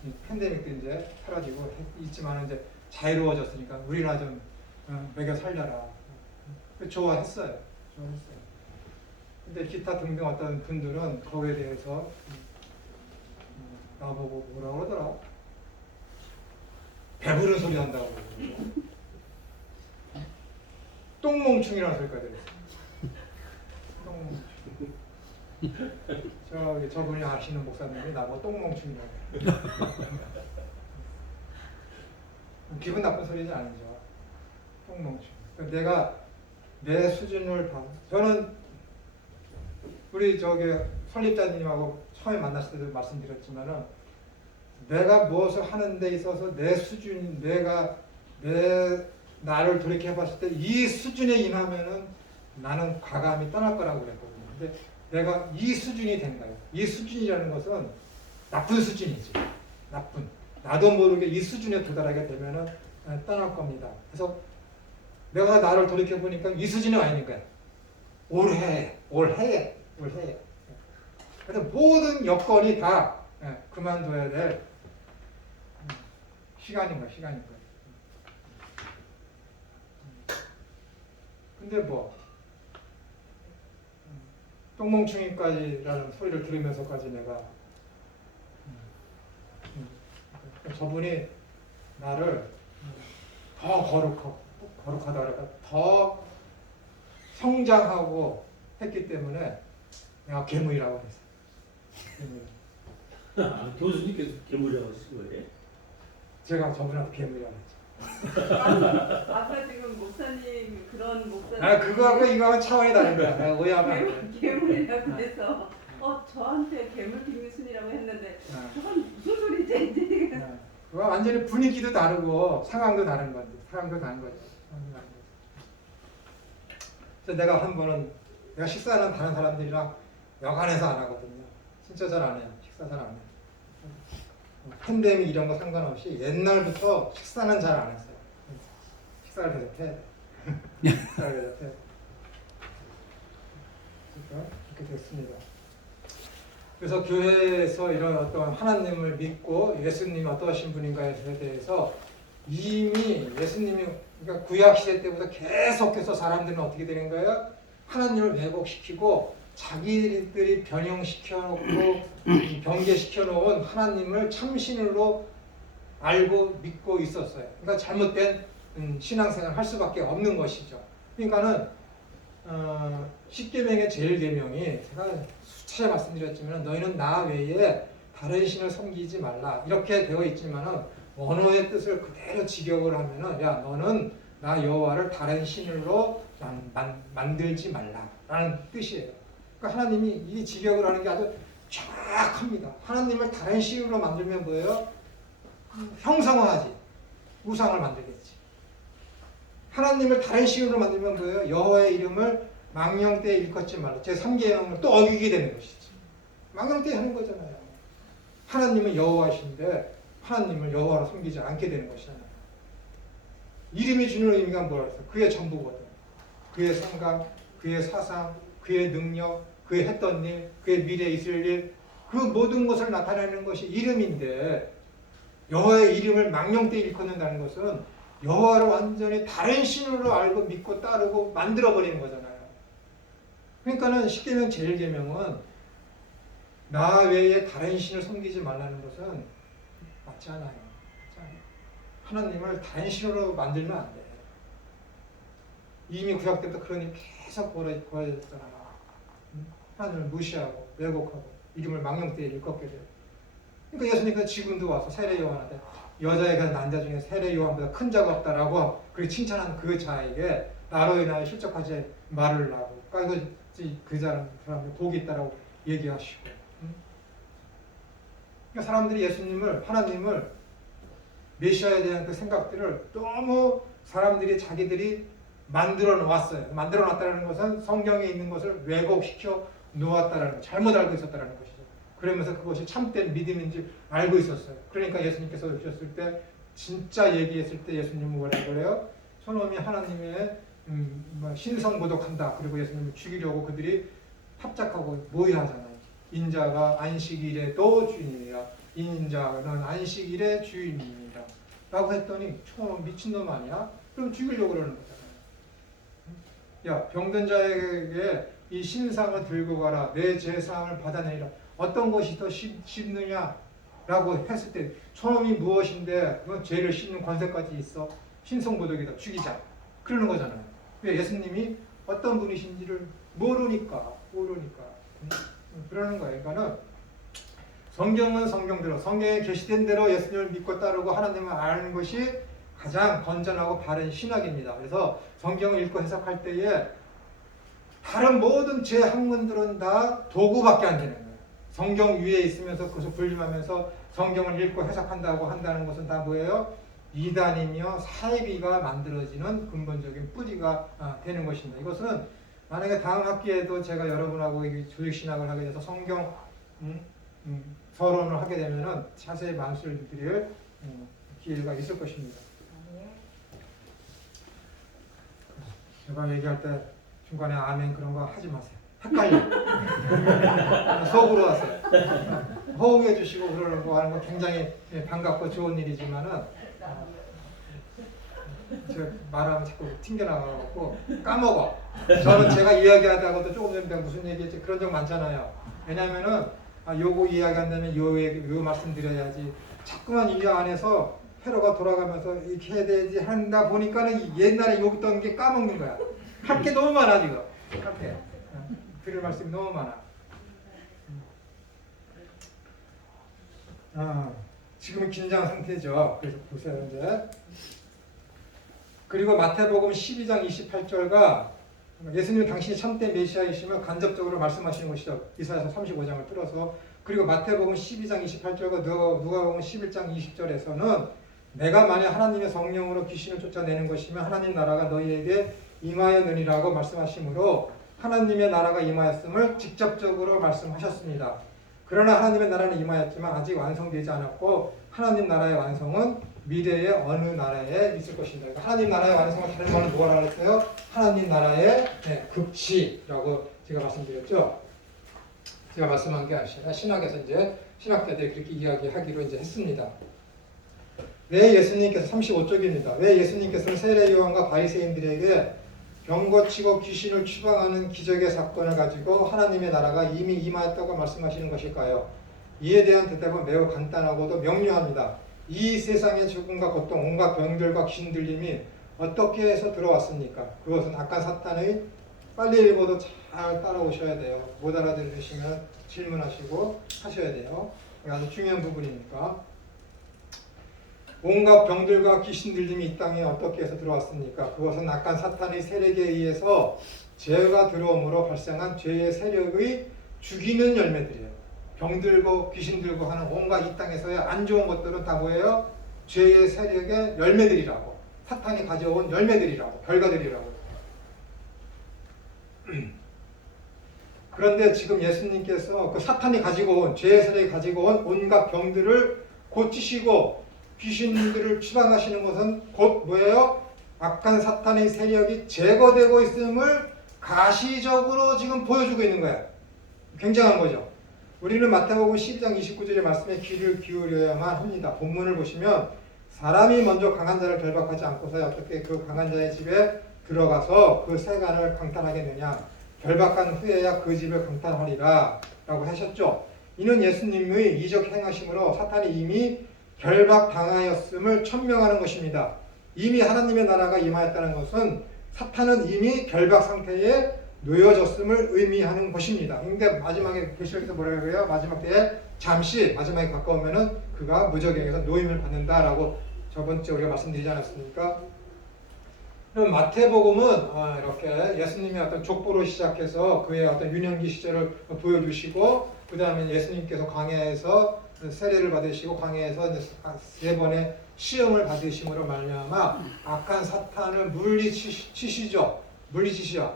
이 팬데믹도 이제 사라지고 있지만 이제 자유로워졌으니까 우리나 좀 먹여 살려라. 좋아했어요. 근데 기타 등등 어떤 분들은 거기에 대해서 나보고 뭐라 그러더라? 배부른 소리 한다고 그러고 똥멍충이라는 소리까지 들었어요. 똥멍충. 저분이 아시는 목사님이 나보고 똥멍충이라고 기분 나쁜 소리는 아니죠. 똥멍충. 내가 내 수준을 봐. 저는 우리 설립자님하고 처음에 만났을 때도 말씀드렸지만은 내가 무엇을 하는 데 있어서 내 수준, 나를 돌이켜봤을 때 이 수준에 임하면은 나는 과감히 떠날 거라고 그랬거든요. 근데 내가 이 수준이 된 거예요. 이 수준이라는 것은 나쁜 수준이지. 나쁜. 나도 모르게 이 수준에 도달하게 되면은 떠날 겁니다. 그래서 내가 나를 돌이켜보니까 이 수준이 아니니까 올해. 그래서 모든 여건이 다 그만둬야 될 시간인 거야. 근데 뭐 똥멍충이까지라는 소리를 들으면서까지 내가 저분이 나를 더 거룩하다 그럴까 더 성장하고 했기 때문에 내가 괴물이라고 그랬어. 괴물. 아, 교수님께서 괴물이라고 하신 거예요? 제가 저분한테 괴물이라고 했죠. 아까 지금 목사님 그런 목사님 아 그거하고 이거하고 차원이 다른 거야. 내가 오해하면 안 돼. 괴물이라고 해서 저한테 괴물 김미순이라고 했는데 아. 저건 무슨 소리지 이제 그거 완전히 분위기도 다르고 상황도 다른 건데 상황도 다른 거죠. 그래서 내가 한 번은 내가 식사는 다른 사람들이랑 여간해서 안 하거든요. 진짜 잘 안 해요. 식사 잘 안 해요. 팬데믹 이런 거 상관없이 옛날부터 식사는 잘 안 했어요. 식사를 계속 해야 돼. 식사를 계속 해야 돼. 그러니까 이렇게 됐습니다. 그래서 교회에서 이런 어떤 하나님을 믿고 예수님이 어떠신 분인가에 대해서 이미 예수님이 그러니까 구약 시대 때부터 계속해서 사람들은 어떻게 되는 거예요? 하나님을 왜곡시키고 자기들이 변형시켜놓고 변개시켜놓은 하나님을 참신으로 알고 믿고 있었어요. 그러니까 잘못된 신앙생활을 할 수밖에 없는 것이죠. 그러니까는 십계명의 제일 계명이 제가 수차례 말씀드렸지만 너희는 나 외에 다른 신을 섬기지 말라 이렇게 되어 있지만은 언어의 뜻을 그대로 직역을 하면은 야 너는 나 여호와를 다른 신으로 만들지 말라라는 뜻이에요. 그러니까 하나님이 이 직역을 하는 게 아주 정확합니다. 하나님을 다른 신으로 만들면 뭐예요? 형상화하지. 우상을 만들겠지. 하나님을 다른 신으로 만들면 뭐예요? 여호와의 이름을 망령되이 일컫지 말라. 제 3계명을 또 어기게 되는 것이지. 망령되이 하는 거잖아요. 하나님은 여호와이신데 하나님을 여호와로 섬기지 않게 되는 것이잖아요. 이름이 주는 의미가 뭐라 그랬어? 그의 전부거든. 그의 생각, 그의 사상, 그의 능력, 그의 했던 일, 그의 미래에 있을 일, 그 모든 것을 나타내는 것이 이름인데 여호와의 이름을 망령되이 일컫는다는 것은 여호와를 완전히 다른 신으로 알고 믿고 따르고 만들어버리는 거잖아요. 그러니까는 십계명 제일 계명은 나 외에 다른 신을 섬기지 말라는 것은 맞지 않아요. 하나님을 다른 신으로 만들면 안 돼. 이미 구약 때부터 그런 일이 계속 벌어졌잖아요. 하나님을 무시하고 왜곡하고 이름을 망령되이 일컫게 돼요. 그러니까 예수님께서 지금도 와서 세례 요한한테 여자에게 난 자 중에 세례 요한보다 큰 자가 없다라고 그렇게 칭찬한 그 자에게 나로 인하여 실족하지 말으라고 그 사람들 복이 있다라고 얘기하시고 그러니까 사람들이 예수님을 하나님을 메시아에 대한 그 생각들을 너무 사람들이 자기들이 만들어 놓았어요. 만들어 놨다는 것은 성경에 있는 것을 왜곡시켜 놓았다라는 거, 잘못 알고 있었다라는 것이죠. 그러면서 그것이 참된 믿음인지 알고 있었어요. 그러니까 예수님께서 오셨을 때 진짜 얘기했을 때 예수님은 뭐라고 그래요? 저놈이 하나님의 신성모독한다. 그리고 예수님을 죽이려고 그들이 합작하고 모의하잖아요. 인자가 안식일에도 주인이라 인자는 안식일의 주인입니다. 라고 했더니 저놈 미친놈 아니야? 그럼 죽이려고 그러는 거잖아요. 야 병든 자에게 이 신상을 들고 가라. 내 제사함을 받아내리라. 어떤 것이 더 쉽느냐라고 했을 때 저놈이 무엇인데 죄를 씻는 권세까지 있어. 신성모독이다. 죽이자. 그러는 거잖아요. 예수님이 어떤 분이신지를 모르니까 그러는 거예요. 그러니까는 성경은 성경대로 성경에 계시된 대로 예수님을 믿고 따르고 하나님을 아는 것이 가장 건전하고 바른 신학입니다. 그래서 성경을 읽고 해석할 때에 다른 모든 제 학문들은 다 도구밖에 안 되는 거예요. 성경 위에 있으면서 그것을 분림하면서 성경을 읽고 해석한다고 한다는 것은 다 뭐예요? 이단이며 사이비가 만들어지는 근본적인 뿌리가 되는 것입니다. 이것은 만약에 다음 학기에도 제가 여러분하고 조직신학을 하게 돼서 성경 서론을 하게 되면은 자세히 말씀드릴 기회가 있을 것입니다. 제가 얘기할 때 중간에 아멘 그런 거 하지 마세요. 헷갈려. 속으로 하세요. 호응해 주시고 그러는 거 하는 거 굉장히 반갑고 좋은 일이지만은 제가 말하면 자꾸 튕겨나가고 까먹어. 저는 제가 이야기하다가도 조금 전에 무슨 얘기했지 그런 적 많잖아요. 왜냐면은 요거 이야기한다면 요 말씀 드려야지. 자꾸만 이 안에서 회로가 돌아가면서 이렇게 해야 되지 한다 보니까는 옛날에 여기 있던 게 까먹는 거야. 할 게 너무 많아 지금. 할 게. 들을 말씀이 너무 많아. 지금은 긴장 상태죠. 그래서 보세요 이제. 그리고 마태복음 12장 28절가 예수님은 당신이 참된 메시아이심을 간접적으로 말씀하시는 것이죠. 이사야서 35장을 틀어서. 그리고 마태복음 12장 28절과 누가복음 11장 20절에서는 내가 만약 하나님의 성령으로 귀신을 쫓아내는 것이면 하나님 나라가 너희에게 임하였느니라고 말씀하시므로 하나님의 나라가 임하였음을 직접적으로 말씀하셨습니다. 그러나 하나님의 나라는 임하였지만 아직 완성되지 않았고 하나님 나라의 완성은 미래의 어느 나라에 있을 것입니다. 그러니까 하나님 나라의 완성을 다른 말로 뭐라 그랬어요? 하나님 나라의 극치라고 제가 말씀드렸죠. 제가 말씀한 게 아니라 신학에서 이제 신학자들이 그렇게 이야기하기로 이제 했습니다. 왜 예수님께서 35쪽입니다. 왜 예수님께서는 세례 요한과 바리새인들에게 병 고치고 귀신을 추방하는 기적의 사건을 가지고 하나님의 나라가 이미 임하였다고 말씀하시는 것일까요? 이에 대한 대답은 매우 간단하고도 명료합니다. 이 세상의 죽음과 고통, 온갖 병들과 귀신 들림이 어떻게 해서 들어왔습니까? 그것은 악한 사탄의 빨리 읽어도 잘 따라오셔야 돼요. 못 알아들으시면 질문하시고 하셔야 돼요. 아주 중요한 부분이니까. 온갖 병들과 귀신 들림이 이 땅에 어떻게 해서 들어왔습니까? 그것은 악한 사탄의 세력에 의해서 죄가 들어옴으로 발생한 죄의 세력의 죽이는 열매들이에요. 병들고 귀신 들고 하는 온갖 이 땅에서의 안 좋은 것들은 다 뭐예요? 죄의 세력의 열매들이라고. 사탄이 가져온 열매들이라고. 결과들이라고. 그런데 지금 예수님께서 그 사탄이 가지고 온 죄의 세력이 가지고 온 온갖 병들을 고치시고 귀신들을 추방하시는 것은 곧 뭐예요? 악한 사탄의 세력이 제거되고 있음을 가시적으로 지금 보여주고 있는 거예요. 굉장한 거죠. 우리는 마태복음 12장 29절의 말씀에 귀를 기울여야만 합니다. 본문을 보시면 사람이 먼저 강한 자를 결박하지 않고서 어떻게 그 강한 자의 집에 들어가서 그 세간을 강탈하겠느냐. 결박한 후에야 그 집을 강탈하리라 라고 하셨죠. 이는 예수님의 이적 행하심으로 사탄이 이미 결박당하였음을 천명하는 것입니다. 이미 하나님의 나라가 임하였다는 것은 사탄은 이미 결박 상태에 놓여졌음을 의미하는 것입니다. 그러니까 마지막에 계시록에서 뭐라고 해요? 마지막 때에 잠시 마지막에 가까우면은 그가 무적행에서 노임을 받는다라고 저번주에 우리가 말씀드리지 않았습니까? 그럼 마태복음은 이렇게 예수님의 어떤 족보로 시작해서 그의 어떤 유년기 시절을 보여주시고 그 다음에 예수님께서 광야에서 세례를 받으시고 광야에서 3번의 시험을 받으심으로 말미암아 악한 사탄을 물리치시죠. 물리치시죠.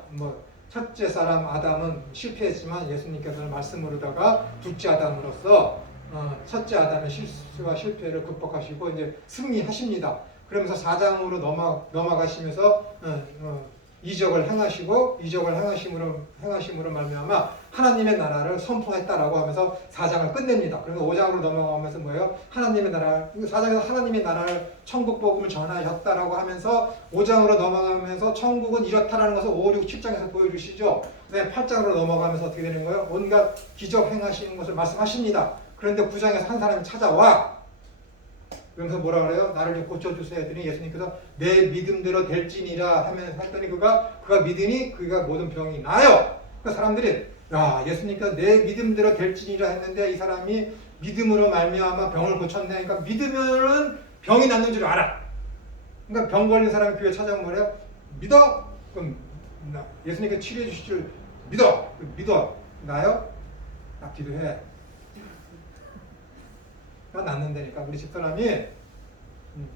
첫째 사람 아담은 실패했지만 예수님께서는 말씀으로다가 둘째 아담으로서 첫째 아담의 실수와 실패를 극복하시고 이제 승리하십니다. 그러면서 4장으로 넘어가시면서 이적을 행하심으로 말미암아 하나님의 나라를 선포했다라고 하면서 4장을 끝냅니다. 그래서 5장으로 넘어가면서 뭐예요? 하나님의 나라, 4장에서 하나님의 나라를 천국 복음을 전하였다라고 하면서 5장으로 넘어가면서 천국은 이렇다라는 것을 5, 6, 7장에서 보여주시죠. 네, 8장으로 넘어가면서 어떻게 되는 거예요? 온갖 기적 행하시는 것을 말씀하십니다. 그런데 9장에서 한 사람이 찾아와. 그러면서 뭐라 그래요? 나를 좀 고쳐주세요 했더니 예수님께서 내 믿음대로 될지니라 하면서 했더니 그가 믿으니 그가 모든 병이 나아요. 그 사람들이 야 예수님께서 내 믿음대로 될지니라 했는데 이 사람이 믿음으로 말미암아 병을 고쳤네. 그러니까 믿으면은 병이 낫는 줄 알아. 그러니까 병 걸린 사람이 교회 찾아오면 뭐래요? 믿어? 그럼 예수님께서 치료해 주실 줄 믿어. 믿어. 나요? 나 기도해. 낫는다니까. 우리 집사람이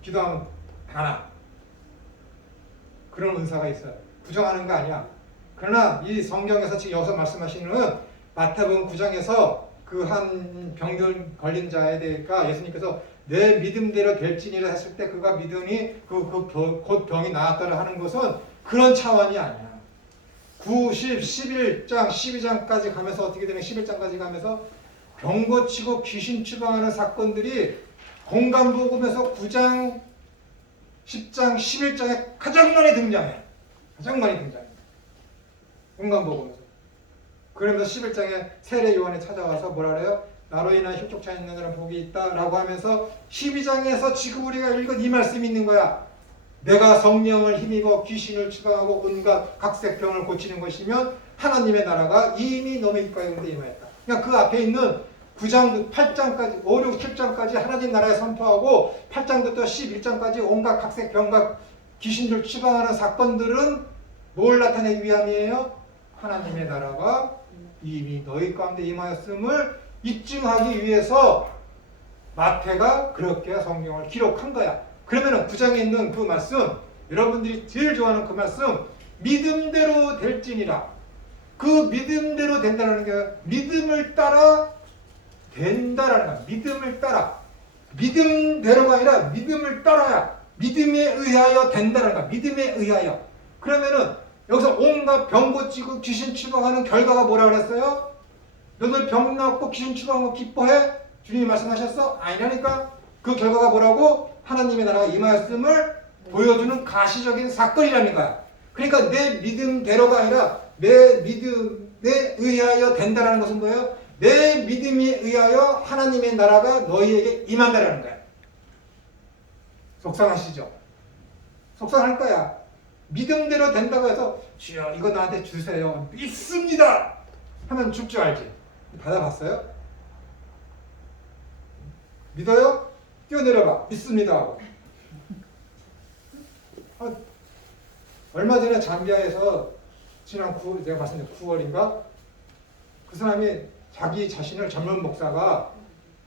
기도하면 다 나. 그런 은사가 있어요. 부정하는 거 아니야. 그러나 이 성경에서 지금 여기서 말씀하시는 마태복음 9장에서 그 한 병들 걸린 자에 대해서 예수님께서 내 믿음대로 될지니라 했을 때 그가 믿으니 곧 병이 나았다라 하는 것은 그런 차원이 아니야. 9, 10, 11장, 12장까지 가면서 어떻게 되면 11장까지 가면서 병 고치고 귀신 추방하는 사건들이 공간복음에서 9장, 10장, 11장에 가장 많이 등장해. 가장 많이 등장해. 공간복음에서. 그러면서 11장에 세례 요한이 찾아와서 뭐라 그래요? 나로 인한 혈족차 있는 자는 복이 있다라고 하면서 12장에서 지금 우리가 읽은 이 말씀이 있는 거야. 내가 성령을 힘입어 귀신을 추방하고 온갖 각색 병을 고치는 것이면 하나님의 나라가 이미 너희 가운데 임하였다. 그러니까 그 앞에 있는 9장, 8장까지, 5, 6, 7장까지 하나님 나라에 선포하고 8장부터 11장까지 온갖 각색 병각 귀신들 추방하는 사건들은 뭘 나타내기 위함이에요? 하나님의 나라가 이미 너희 가운데 임하였음을 입증하기 위해서 마태가 그렇게 성경을 기록한 거야. 그러면은 9장에 있는 그 말씀, 여러분들이 제일 좋아하는 그 말씀, 믿음대로 될지니라. 그 믿음대로 된다는 게 믿음을 따라 된다라는 거야. 믿음을 따라. 믿음대로가 아니라 믿음을 따라야. 믿음에 의하여 된다는 거야. 믿음에 의하여. 그러면은 여기서 온갖 병 고치고 귀신 추방하는 결과가 뭐라 그랬어요? 너들 병 낫고 귀신 추방하고 기뻐해? 주님이 말씀하셨어? 아니라니까. 그 결과가 뭐라고? 하나님의 나라가 임하였음을 보여주는 가시적인 사건이라는 거야. 그러니까 내 믿음대로가 아니라 내 믿음에 의하여 된다는 것은 뭐예요? 내 믿음에 의하여 하나님의 나라가 너희에게 임한다는 거야. 속상하시죠? 속상할 거야. 믿음대로 된다고 해서 주여 이거 나한테 주세요. 믿습니다. 하면 줄 줄 알지? 받아봤어요? 믿어요? 뛰어내려봐. 믿습니다. 얼마 전에 잠비아에서 지난 내가 봤을 때 9월인가 그 사람이 자기 자신을 전문 목사가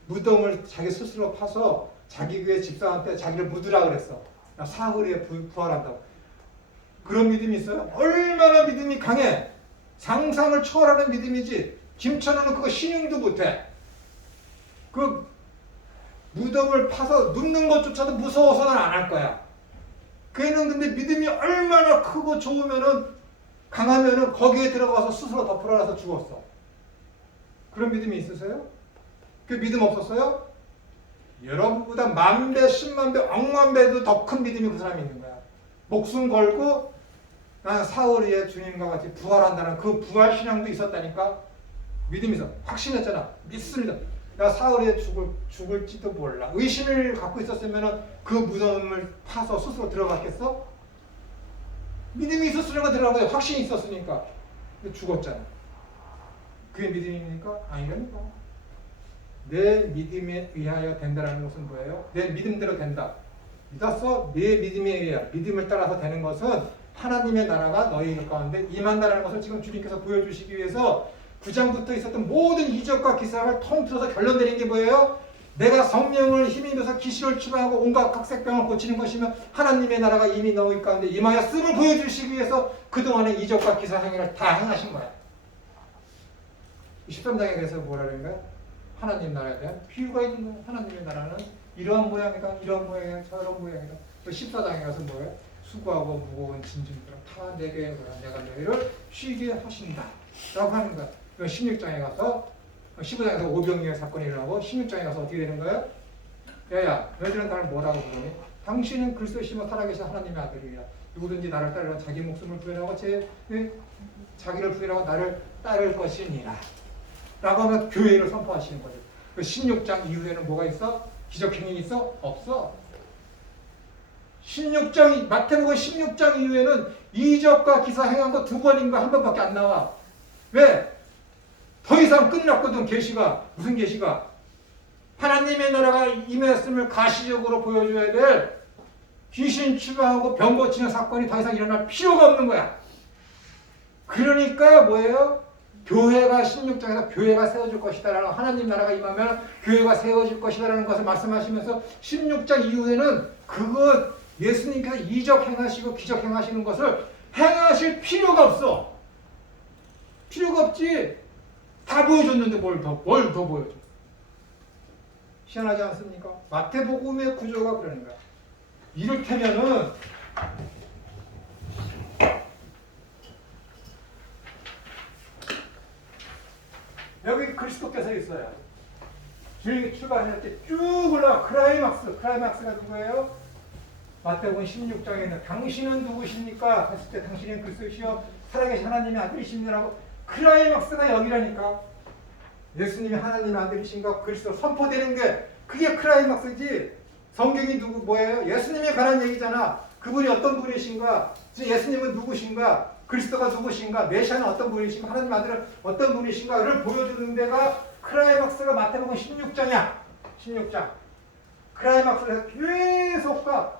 무덤을 자기 스스로 파서 자기 교회 집사한테 자기를 묻으라 그랬어. 사흘에 부활한다고. 그런 믿음이 있어요? 얼마나 믿음이 강해. 상상을 초월하는 믿음이지. 김천호는 그거 신용도 못해. 그 무덤을 파서 눕는 것조차도 무서워서는 안 할 거야. 걔는 근데 믿음이 얼마나 크고 좋으면은 강하면은 거기에 들어가서 스스로 덮으러놔서 죽었어. 그런 믿음이 있으세요? 그 믿음 없었어요? 여러분보다 만배, 10만배, 억만배도 더 큰 믿음이 그 사람이 있는 거야. 목숨 걸고 나는 사흘 에 주님과 같이 부활한다는 그 부활 신앙도 있었다니까. 믿음이 있어. 확신했잖아. 믿습니다. 나 사흘에 죽을지도 몰라. 의심을 갖고 있었으면 그 무덤을 파서 스스로 들어갔겠어? 믿음이 있었으니까 들어가고 확신이 있었으니까. 근데 죽었잖아. 그게 믿음입니까? 아니라니까. 내 믿음에 의하여 된다는 것은 뭐예요? 내 믿음대로 된다. 믿었어? 내 믿음에 의하여 믿음을 따라서 되는 것은 하나님의 나라가 너희 가운데 임한다는 것을 지금 주님께서 보여주시기 위해서 9장부터 있었던 모든 이적과 기사를 통틀어서 결론 내린 게 뭐예요? 내가 성령을 힘입어서 귀신을 추방하고 온갖 각색병을 고치는 것이면 하나님의 나라가 이미 너희 가운데 임하였음을 보여주시기 위해서 그동안의 이적과 기사 행위를 다 행하신 거야. 13장에 대해서 뭐라는 거야? 하나님 나라에 대한 비유가 있는 거야. 하나님의 나라는 이러한 모양이다, 이러한 모양이다, 저런 모양이다. 14장에 가서 뭐예요? 수고하고 무거운 짐진들아 다 내게 오라. 내가 너희를 쉬게 하신다 라고 하는 거야. 16장에 가서 15장에서 오병이어 사건이 일어나고 16장에 가서 어떻게 되는 거예요? 야야 너희들은 나를 뭐라고 부르니? 당신은 그리스도시며 살아계신 하나님의 아들이야. 누구든지 나를 따르면 자기 목숨을 부인하고 자기를 부인하고 나를 따를 것이니라 라고 하면 교회를 선포하시는 거죠. 16장 이후에는 뭐가 있어? 기적행위 있어? 없어. 16장, 마태복음 16장 이후에는 이적과 기사 행한 거 2번인가 1번밖에 안 나와. 왜? 더 이상 끝났거든. 계시가. 무슨 계시가? 하나님의 나라가 임했음을 가시적으로 보여줘야 될 귀신 추방하고 병 고치는 사건이 더 이상 일어날 필요가 없는 거야. 그러니까 뭐예요? 교회가 16장에서 교회가 세워질 것이다라는 하나님 나라가 임하면 교회가 세워질 것이다라는 것을 말씀하시면서 16장 이후에는 그것 예수님께서 이적 행하시고 기적 행하시는 것을 행하실 필요가 없어. 필요가 없지. 다 보여줬는데 뭘 더 보여줘. 희한하지 않습니까? 마태복음의 구조가 그러는 거야. 이를테면은 여기 그리스도께서 있어요. 주님이 출발할 때 쭉 올라가. 클라이막스가 누구예요? 마태복음 16장에 있는 당신은 누구십니까? 했을 때 당신은 그리스도시여 살아계신 하나님의 아들이십니다라고 클라이막스가 여기라니까. 예수님이 하나님의 아들이신가 그리스도 선포되는 게 그게 클라이막스지. 성경이 뭐예요? 예수님에 관한 얘기잖아. 그분이 어떤 분이신가? 예수님은 누구신가? 그리스도가 누구신가, 메시아는 어떤 분이신가, 하나님 아들은 어떤 분이신가를 보여주는 데가 크라이막스가 마태복음 16장이야. 16장. 크라이막스에서 계속 가.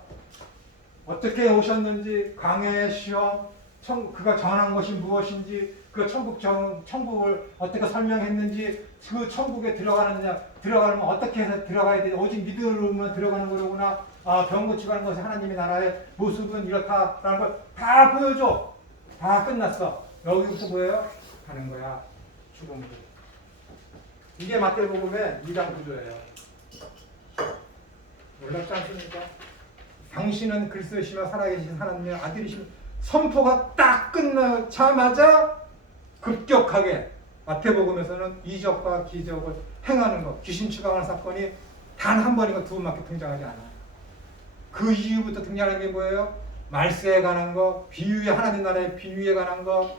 어떻게 오셨는지, 광야의 시험, 그가 정한 것이 무엇인지, 그 천국을 어떻게 설명했는지, 그 천국에 들어가려면 어떻게 해서 들어가야 돼? 오직 믿음으로만 들어가는 거로구나. 아, 병 고치고 하는 것이 하나님의 나라의 모습은 이렇다라는 걸 다 보여줘. 다 끝났어. 여기부터 뭐예요? 가는 거야. 죽음으로. 이게 마태복음의 2장 구조예요. 놀랍지 않습니까? 당신은 그리스도시며 살아계신 하나님의 아들이시며 선포가 딱 끝나자마자 급격하게 마태복음에서는 이적과 기적을 행하는 것, 귀신 추방하는 사건이 단 한 번이고 두 번밖에 등장하지 않아요. 그 이후부터 등장하는 게 뭐예요? 말세에 관한 거, 비유에 하나님 나라의 비유에 관한 거,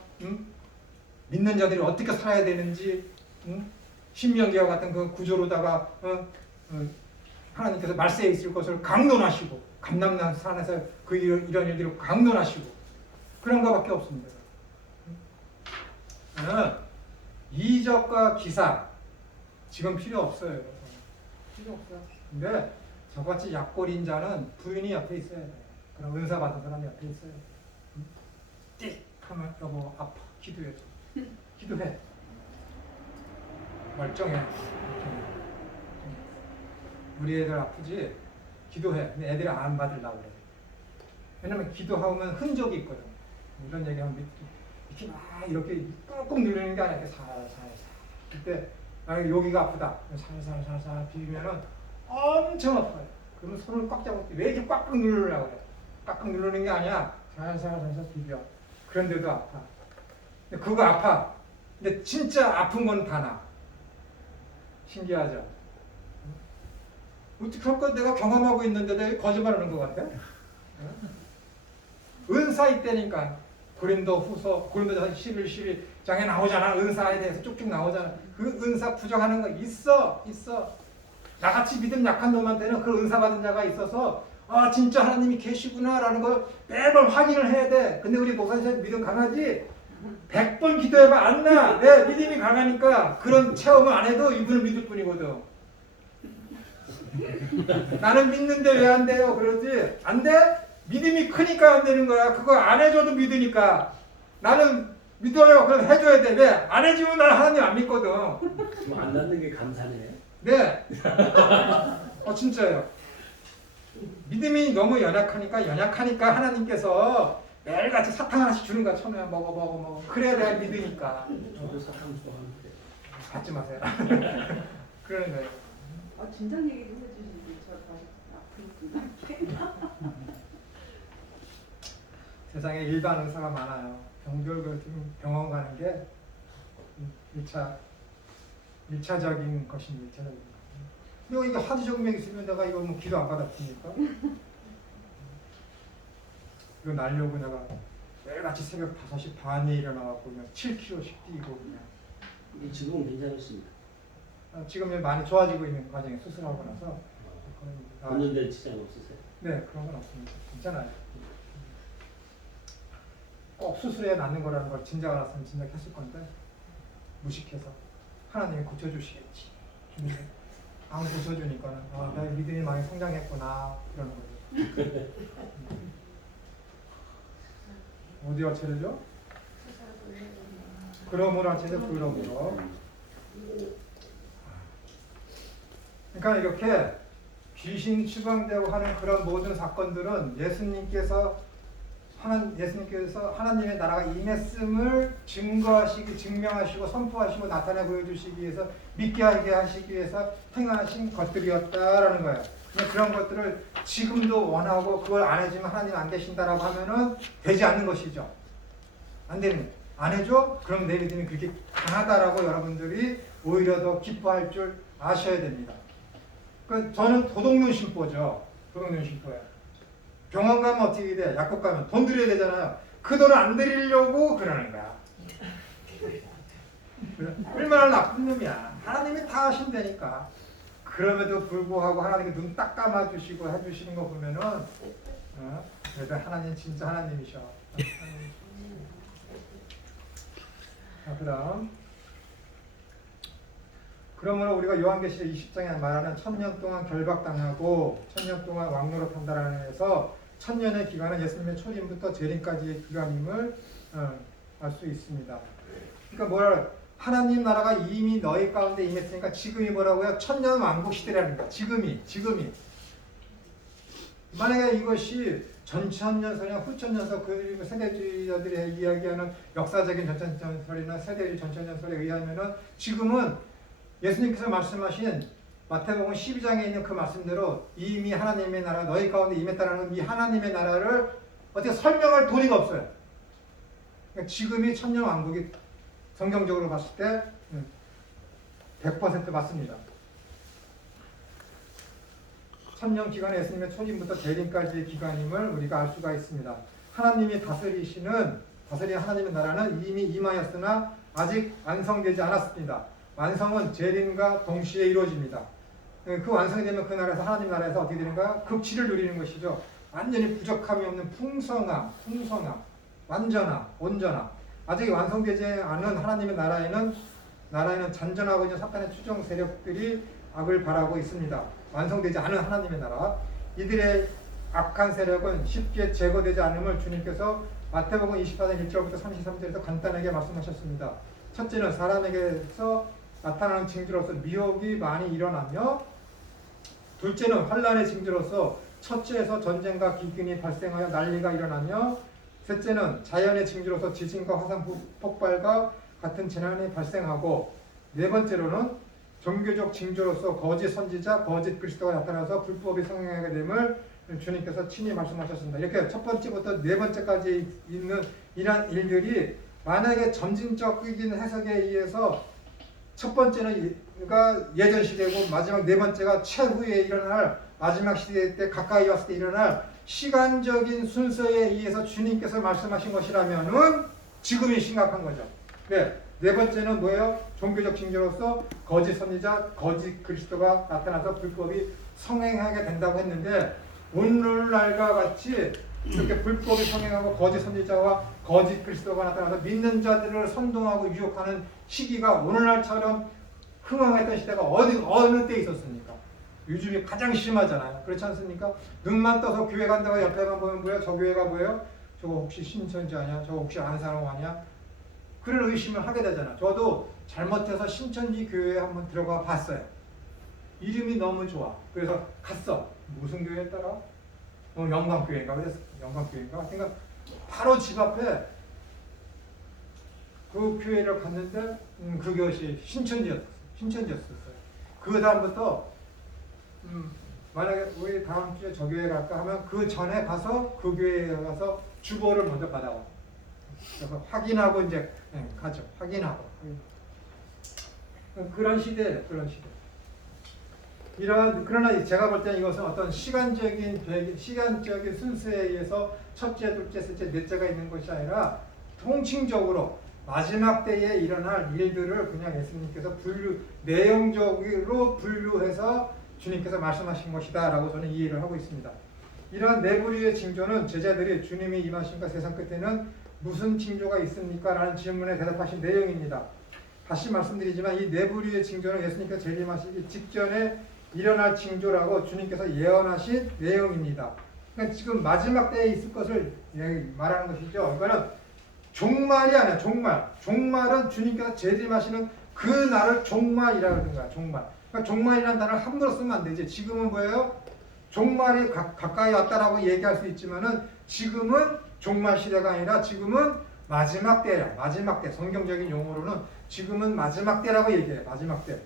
믿는 자들이 어떻게 살아야 되는지, 신명기와 같은 그 구조로다가 하나님께서 말세에 있을 것을 강론하시고 감람난 산에서 이런 일들을 강론하시고 그런 것밖에 없습니다. 이적과 기사 지금 필요 없어요. 여러분. 필요 없어요. 근데 저같이 약골인 자는 부인이 옆에 있어야 돼요. 그럼 은사 받은 사람이 옆에 있어요. 띡 하면 여보 아파 기도해. 기도해. 멀쩡해. 우리 애들 아프지? 기도해. 근데 애들이 안 받으려고 그래. 왜냐면 기도하면 흔적이 있거든. 이런 얘기하면 이렇게 막 이렇게 꾹꾹 누르는 게 아니라 이렇게 살살살. 그때 여기가 아프다. 살살살살 비비면은 엄청 아파요. 그러면 손을 꽉 잡고 왜 이렇게 꽉꽉 누르려고 그래? 꽉꽉 누르는 게 아니야. 살살살살 비벼. 그런데도 아파. 근데 그거 아파. 근데 진짜 아픈 건 다 나. 신기하죠? 어떻게 할 건 내가 경험하고 있는데도 거짓말하는 것 같아? 은사 있다니까. 고린도후서 11장에 나오잖아. 은사에 대해서 쭉쭉 나오잖아. 그 은사 부정하는 거 있어. 나같이 믿음 약한 놈한테는 그 은사 받은 자가 있어서 아 진짜 하나님이 계시구나라는 걸 매번 확인을 해야 돼. 근데 우리 목사님 믿음 강하지? 100번 기도해봐 안 나. 왜? 믿음이 강하니까. 그런 체험을 안 해도 이분을 믿을 뿐이거든. 나는 믿는데 왜 안 돼요? 그러지? 안 돼? 믿음이 크니까 안 되는 거야. 그거 안 해줘도 믿으니까. 나는 믿어요. 그럼 해줘야 돼. 왜? 안 해주면 난 하나님 안 믿거든. 안 낳는 게 감사네. 네. 진짜요. 믿음이 너무 연약하니까 하나님께서 매일같이 사탕 하나씩 주는 거야. 처음에 먹어. 그래야 내가 믿으니까. 저도 사탕 좋아하는데. 받지 마세요. 그러는 거예요. 진작 얘기 좀 해주시지. 저 아프니까. 세상에 일반 의사가 많아요. 병원 가는 게 1차적인 것입니다. 1차적인 것. 근데 이거 하도 적명 있으면 내가 이거 뭐 기도 안 받았습니까? 이거 날려고 내가 매일같이 새벽 5시 반에 일어나갖고 그냥 7kg씩 뛰고 그냥. 지금은 괜찮습니다. 지금 많이 좋아지고 있는 과정에 수술하고 나서. 걷는 데 지장 없으세요? 네, 그런 건 없습니다. 괜찮아요. 꼭 수술에 낫는 거라는 걸 진작 알았으면 진작했을 건데 무식해서 하나님이 고쳐주시겠지. 안 고쳐주니까는 내 믿음이 많이 성장했구나 그러는 거죠. 어디 어체르죠? 그러므로 어체죠. 그러므로. 그러니까 이렇게 귀신 추방되고 하는 그런 모든 사건들은 예수님께서 하나님의 나라가 임했음을 증명하시고 선포하시고 나타내 보여주시기 위해서 믿게 하게 하시기 위해서 행하신 것들이었다라는 거예요. 그런 것들을 지금도 원하고 그걸 안 해주면 하나님 안 계신다라고 하면은 되지 않는 것이죠. 안 되는 거예요. 안 해줘? 그럼 내 믿음이 그렇게 강하다라고 여러분들이 오히려 더 기뻐할 줄 아셔야 됩니다. 저는 도덕론 심보죠. 도덕론 심보예요. 병원 가면 어떻게 돼? 약국 가면 돈 들여야 되잖아요. 그 돈을 안 드리려고 그러는 거야. 얼마나 나쁜 놈이야. 하나님이 다 하신다니까. 그럼에도 불구하고 하나님이 눈 딱 감아주시고 해주시는 거 보면은 그래도 하나님 진짜 하나님이셔. 그다음 그러므로 우리가 요한계시록 20장에 말하는 1000년 동안 결박당하고 1000년 동안 왕노릇 한다라는 데서 1000년의 기간은 예수님의 초림부터 재림까지의 기간임을 알 수 있습니다. 그러니까 뭐라 하나님 나라가 이미 너희 가운데 임했으니까 지금이 뭐라고요? 1000년 왕국 시대라는 거야. 지금이. 만약에 이것이 전천년설이나 후천년설 그 세대주의자들이 이야기하는 역사적인 전천년설이나 세대주의 전천년설에 의하면은 지금은 예수님께서 말씀하신 마태복음 12장에 있는 그 말씀대로 이미 하나님의 나라 너희 가운데 임했다라는 이 하나님의 나라를 어떻게 설명할 도리가 없어요. 그러니까 지금이 천년 왕국이 성경적으로 봤을 때 100% 맞습니다. 천년 기간에 예수님의 초림부터 재림까지의 기간임을 우리가 알 수가 있습니다. 하나님이 다스리는 하나님의 나라는 이미 임하였으나 아직 완성되지 않았습니다. 완성은 재림과 동시에 이루어집니다. 그 완성이 되면 그 나라에서 하나님 나라에서 어떻게 되는가? 극치를 누리는 것이죠. 완전히 부족함이 없는 풍성함, 완전함, 온전함. 아직 완성되지 않은 하나님의 나라에는 잔존하고 있는 사탄의 추종 세력들이 악을 바라고 있습니다. 완성되지 않은 하나님의 나라. 이들의 악한 세력은 쉽게 제거되지 않음을 주님께서 마태복음 24장 1절부터 33절에서 간단하게 말씀하셨습니다. 첫째는 사람에게서 나타나는 징조로서 미혹이 많이 일어나며, 둘째는 환란의 징조로서 첫째에서 전쟁과 기근이 발생하여 난리가 일어나며, 셋째는 자연의 징조로서 지진과 화산 폭발과 같은 재난이 발생하고, 네 번째로는 종교적 징조로서 거짓 선지자, 거짓 그리스도가 나타나서 불법이 성행하게 됨을 주님께서 친히 말씀하셨습니다. 이렇게 첫 번째부터 네 번째까지 있는 이러한 일들이 만약에 점진적인 해석에 의해서 첫 번째는 예전 시대고 마지막 네 번째가 최후에 일어날 마지막 시대 때 가까이 왔을 때 일어날 시간적인 순서에 의해서 주님께서 말씀하신 것이라면은 지금이 심각한 거죠. 네 번째는 뭐예요? 종교적 징조로서 거짓 선지자, 거짓 그리스도가 나타나서 불법이 성행하게 된다고 했는데, 오늘날과 같이 이렇게 불법이 성행하고 거짓 선지자와 거짓 그리스도가 나타나서 믿는 자들을 선동하고 유혹하는 시기가 오늘날처럼 흥황했던 시대가 어느 때 있었습니까? 요즘이 가장 심하잖아요. 그렇지 않습니까? 눈만 떠서 교회 간다고 옆에만 보면 뭐예요? 저 교회가 뭐예요? 저거 혹시 신천지 아니야? 저거 혹시 안산홍 아니야? 그런 의심을 하게 되잖아. 저도 잘못해서 신천지 교회에 한번 들어가 봤어요. 이름이 너무 좋아. 그래서 갔어. 무슨 교회였더라? 영광교회인가? 그래서 영광교회인가? 그러니까 바로 집 앞에 그 교회를 갔는데 그것이 신천지였었어요. 그 다음부터 만약에 우리 다음 주에 저 교회 갈까 하면 그 전에 가서 그 교회에 가서 주보를 먼저 받아와. 그래서 확인하고 이제 가죠. 확인하고. 그런 시대예요. 그런 시대. 그러나 제가 볼 때는 이것은 어떤 시간적인 순서에 의해서 첫째, 둘째, 셋째, 넷째가 있는 것이 아니라 통칭적으로 마지막 때에 일어날 일들을 그냥 예수님께서 내용적으로 분류해서 주님께서 말씀하신 것이다 라고 저는 이해를 하고 있습니다. 이러한 네 부류의 징조는 제자들이 주님이 임하신가 세상 끝에는 무슨 징조가 있습니까? 라는 질문에 대답하신 내용입니다. 다시 말씀드리지만 이 네 부류의 징조는 예수님께서 재림하시기 직전에 일어날 징조라고 주님께서 예언하신 내용입니다. 그러니까 지금 마지막 때에 있을 것을 말하는 것이죠. 이거는 종말이 아니야. 종말은 주님께서 재림하시는 그 날을 종말이라고 하는 거야. 그러니까 종말이라는 단어를 함부로 쓰면 안 되지. 지금은 뭐예요? 종말이 가까이 왔다라고 얘기할 수 있지만은 지금은 종말 시대가 아니라 지금은 마지막 때야. 마지막 때. 성경적인 용어로는 지금은 마지막 때라고 얘기해요. 마지막 때.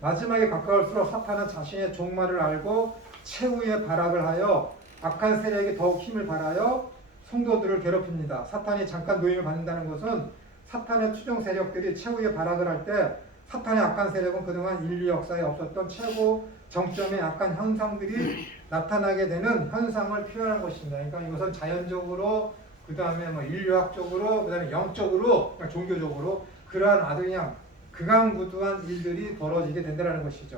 마지막에 가까울수록 사탄은 자신의 종말을 알고 최후의 발악을 하여 악한 세력이 더욱 힘을 발하여 성도들을 괴롭힙니다. 사탄이 잠깐 노임을 받는다는 것은 사탄의 추종 세력들이 최후의 발악을 할 때 사탄의 악한 세력은 그동안 인류 역사에 없었던 최고 정점의 악한 현상들이 나타나게 되는 현상을 표현한 것입니다. 그러니까 이것은 자연적으로, 그 다음에 인류학적으로, 그 다음에 영적으로, 종교적으로 그러한 아주 그냥 극악무도한 일들이 벌어지게 된다는 것이죠.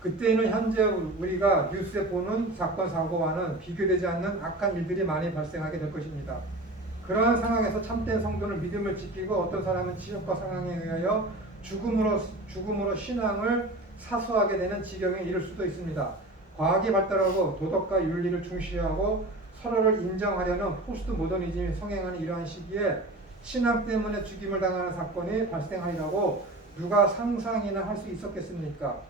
그때는 현재 우리가 뉴스에 보는 사건, 사고와는 비교되지 않는 악한 일들이 많이 발생하게 될 것입니다. 그러한 상황에서 참된 성도는 믿음을 지키고 어떤 사람은 지역과 상황에 의하여 죽음으로 신앙을 사수하게 되는 지경에 이를 수도 있습니다. 과학이 발달하고 도덕과 윤리를 중시하고 서로를 인정하려는 포스트 모더니즘이 성행하는 이러한 시기에 신앙 때문에 죽임을 당하는 사건이 발생하리라고 누가 상상이나 할 수 있었겠습니까?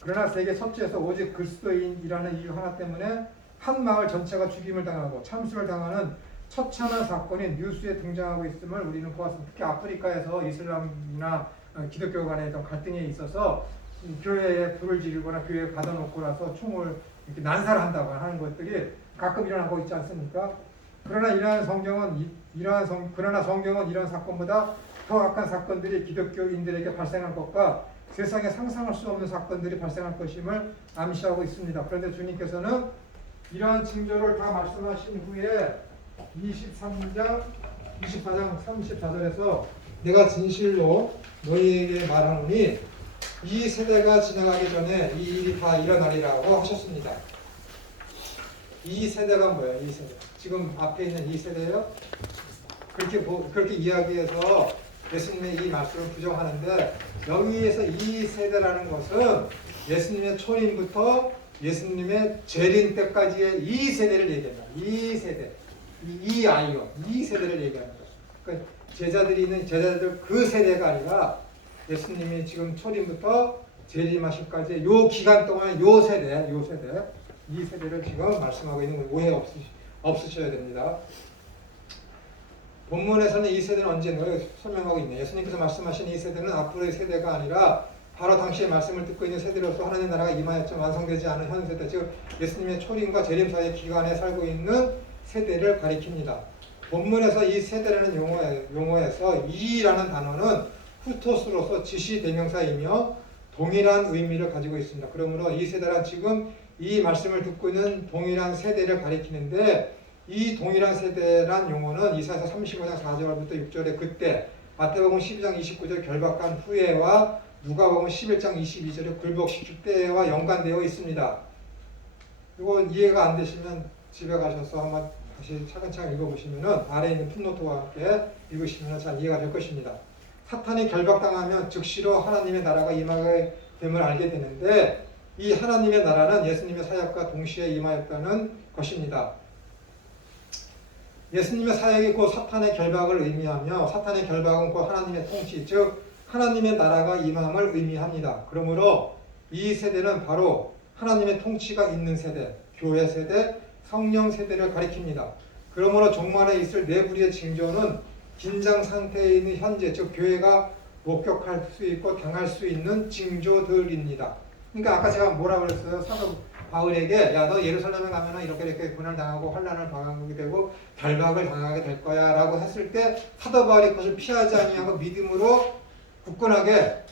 그러나 세계 서체에서 오직 그리스도인이라는 이유 하나 때문에 한 마을 전체가 죽임을 당하고 참수를 당하는 처참한 사건이 뉴스에 등장하고 있음을 우리는 보았습니다. 특히 아프리카에서 이슬람이나 기독교 간의 갈등에 있어서 교회에 불을 지르거나 교회에 가둬놓고 나서 총을 이렇게 난사한다고 하는 것들이 가끔 일어나고 있지 않습니까? 그러나 성경은 이런 사건보다 더 악한 사건들이 기독교인들에게 발생할 것과 세상에 상상할 수 없는 사건들이 발생할 것임을 암시하고 있습니다. 그런데 주님께서는 이러한 징조를 다 말씀하신 후에 24장 34절에서 내가 진실로 너희에게 말하노니 이 세대가 지나가기 전에 이 일이 다 일어나리라고 하셨습니다. 이 세대가 뭐예요? 이 세대. 지금 앞에 있는 이 세대예요? 그렇게 이야기해서 예수님의 이 말씀을 부정하는데 여기에서 이 세대라는 것은 예수님의 초림부터 예수님의 재림 때까지의 이 세대를 얘기합니다. 이 세대. 이 아이요. 이 세대를 얘기하는 거예요. 그러니까 제자들 그 세대가 아니라 예수님이 지금 초림부터 재림하실까지 요 기간 동안 요 세대, 이 세대를 지금 말씀하고 있는 거 오해 없으셔야 됩니다. 본문에서는 이 세대는 언제인가요? 설명하고 있네요. 예수님께서 말씀하신 이 세대는 앞으로의 세대가 아니라 바로 당시의 말씀을 듣고 있는 세대로서 하나님 나라가 임하였지만 완성되지 않은 현 세대, 즉 예수님의 초림과 재림 사이의 기간에 살고 있는 세대를 가리킵니다. 본문에서 이 세대라는 용어에서 이라는 단어는 후토스로서 지시 대명사이며 동일한 의미를 가지고 있습니다. 그러므로 이 세대란 지금 이 말씀을 듣고 있는 동일한 세대를 가리키는데 이 동일한 세대란 용어는 이사야서 35장 4절부터 6절에 그때, 마태복음 12장 29절 결박한 후에와 누가복음 11장 22절에 굴복시킬 때와 연관되어 있습니다. 이거 이해가 안 되시면 집에 가셔서 한번 다시 차근차근 읽어보시면 아래에 있는 풋노트와 함께 읽으시면 잘 이해가 될 것입니다. 사탄이 결박당하면 즉시로 하나님의 나라가 임하게 됨을 알게 되는데 이 하나님의 나라는 예수님의 사역과 동시에 임하였다는 것입니다. 예수님의 사역이 곧 사탄의 결박을 의미하며 사탄의 결박은 곧 하나님의 통치, 즉 하나님의 나라가 임함을 의미합니다. 그러므로 이 세대는 바로 하나님의 통치가 있는 세대, 교회 세대, 성령 세대를 가리킵니다. 그러므로 종말에 있을 네 부류의 징조는 긴장 상태에 있는 현재, 즉 교회가 목격할 수 있고 당할 수 있는 징조들입니다. 그러니까 아까 제가 뭐라고 그랬어요? 사도 바울에게 야 너 예루살렘에 가면은 이렇게 고난을 당하고 환난을 당하게 되고 결박을 당하게 될 거야 라고 했을 때 사도 바울이 그것을 피하지 아니하고 믿음으로 굳건하게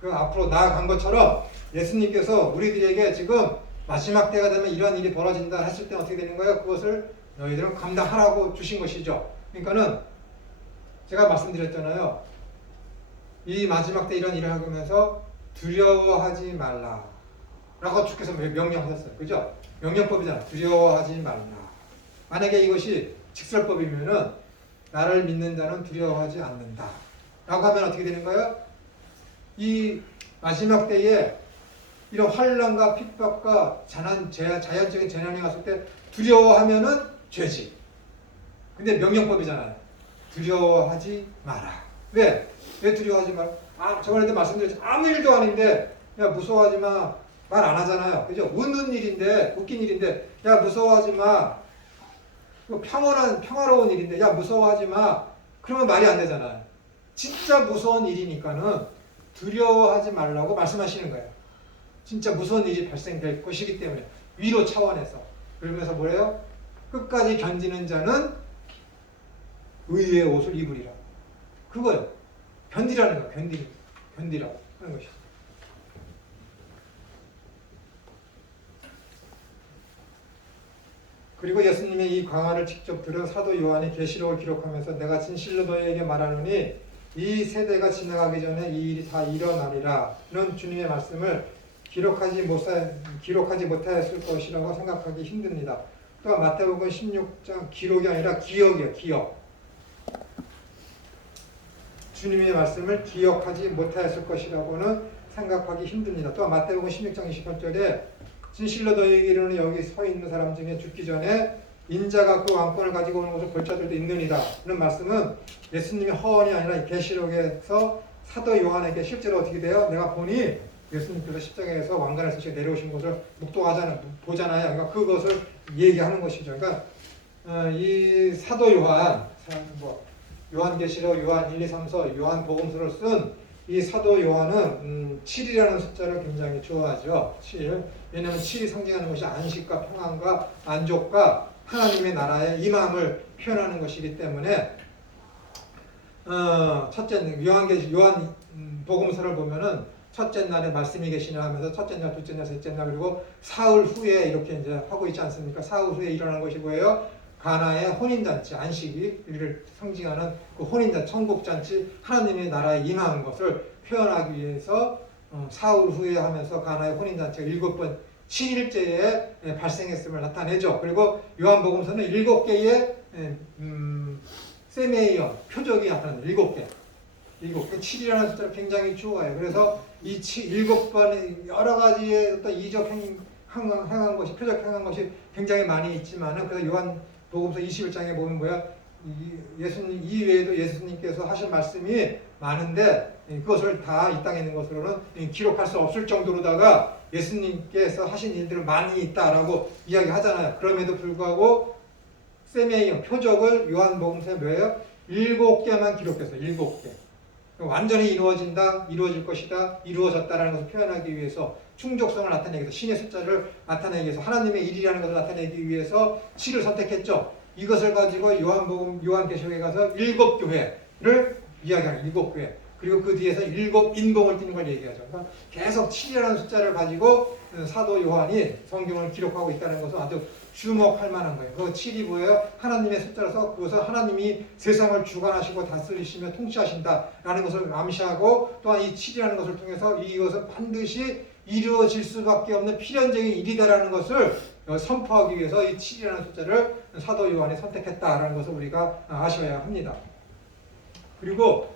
그 앞으로 나아간 것처럼 예수님께서 우리들에게 지금 마지막 때가 되면 이런 일이 벌어진다 했을 때 어떻게 되는 거예요? 그것을 너희들은 감당하라고 주신 것이죠. 그러니까는 제가 말씀드렸잖아요. 이 마지막 때 이런 일을 하면서 두려워하지 말라 라고 주께서 명령하셨어요. 그죠? 명령법이잖아. 두려워하지 말라. 만약에 이것이 직설법이면은 나를 믿는 자는 두려워하지 않는다 라고 하면 어떻게 되는 거예요? 이 마지막 때에 이런 환난과 핍박과 자연적인 재난이 왔을 때 두려워하면은 죄지. 근데 명령법이잖아요. 두려워하지 마라. 왜? 왜 두려워하지 마라? 저번에도 말씀드렸죠. 아무 일도 아닌데 야 무서워하지 마. 말 안 하잖아요. 그죠? 웃는 일인데, 웃긴 일인데 야 무서워하지 마. 평화로운 일인데 야 무서워하지 마. 그러면 말이 안 되잖아요. 진짜 무서운 일이니까는 두려워하지 말라고 말씀하시는 거예요. 진짜 무서운 일이 발생될 것이기 때문에 위로 차원에서. 그러면서 뭐래요? 끝까지 견디는 자는 의의 옷을 입으리라. 그거요. 견디라는 거예요. 견디라고 하는 것이죠. 그리고 예수님의 이 강화를 직접 들은 사도 요한이 계시록을 기록하면서 내가 진실로 너희에게 말하노니 이 세대가 지나가기 전에 이 일이 다 일어나리라. 이런 주님의 말씀을 기록하지 못하였을 것이라고 생각하기 힘듭니다. 또한 마태복음 16장 기록이 아니라 기억이에요. 기억. 주님의 말씀을 기억하지 못하였을 것이라고는 생각하기 힘듭니다. 또한 마태복음 16장 28절에 진실로 너희에게 이르노니 여기 서 있는 사람 중에 죽기 전에 인자가 그 왕권을 가지고 오는 것을 볼 자들도 있느니라. 이런 말씀은 예수님의 허언이 아니라 계시록에서 사도 요한에게 실제로 어떻게 돼요? 내가 보니 예수님께서 십자가에서 왕관을 쓰시고 내려오신 것을 보잖아요. 그러니까 그것을 얘기하는 것이죠. 그러니까 이 사도 요한, 요한계시록, 요한 1, 2, 3서, 요한복음서를 쓴 이 사도 요한은 7이라는 숫자를 굉장히 좋아하죠. 7. 왜냐하면 7이 상징하는 것이 안식과 평안과 만족과 하나님의 나라의 임함을 표현하는 것이기 때문에 첫째 요한 복음서를 보면은 첫째 날에 말씀이 계시냐 하면서 첫째 날, 둘째 날, 셋째 날 그리고 사흘 후에 이렇게 이제 하고 있지 않습니까? 사흘 후에 일어나는 것이 뭐예요? 가나의 혼인잔치, 안식일을 상징하는 그 혼인잔치, 천국잔치, 하나님의 나라에 임하는 것을 표현하기 위해서 사흘 후에 하면서 가나의 혼인잔치가 7번 7일째에 발생했음을 나타내죠. 그리고 요한복음서는 7개의 세메이어, 표적이 나타납니다. 7개. 7이라는 숫자를 굉장히 좋아해요. 그래서 이 7번의 여러 가지의 어떤 이적 행한 것이, 표적 행한 것이 굉장히 많이 있지만은, 그래서 요한복음서 21장에 보면 뭐야? 예수님 이외에도 예수님께서 하신 말씀이 많은데 그것을 다 이 땅에 있는 것으로는 기록할 수 없을 정도로다가 예수님께서 하신 일들은 많이 있다라고 이야기하잖아요. 그럼에도 불구하고 세메이어 표적을 요한복음서에 뭐예요? 7개만 기록했어요. 7개. 완전히 이루어질 것이다, 이루어졌다라는 것을 표현하기 위해서, 충족성을 나타내기 위해서, 신의 숫자를 나타내기 위해서, 하나님의 일이라는 것을 나타내기 위해서 7을 선택했죠. 이것을 가지고 요한계시록에 가서 7교회를 이야기하는 7교회. 그리고 그 뒤에서 7 인봉을 띠는 걸 얘기하죠. 그러니까 계속 7이라는 숫자를 가지고 사도 요한이 성경을 기록하고 있다는 것은 아주 주목할 만한 거예요. 그 7이 뭐예요? 하나님의 숫자라서 그것은 하나님이 세상을 주관하시고 다스리시며 통치하신다라는 것을 암시하고, 또한 이 7이라는 것을 통해서 이것은 반드시 이루어질 수밖에 없는 필연적인 일이다라는 것을 선포하기 위해서 이 7이라는 숫자를 사도 요한이 선택했다라는 것을 우리가 아셔야 합니다. 그리고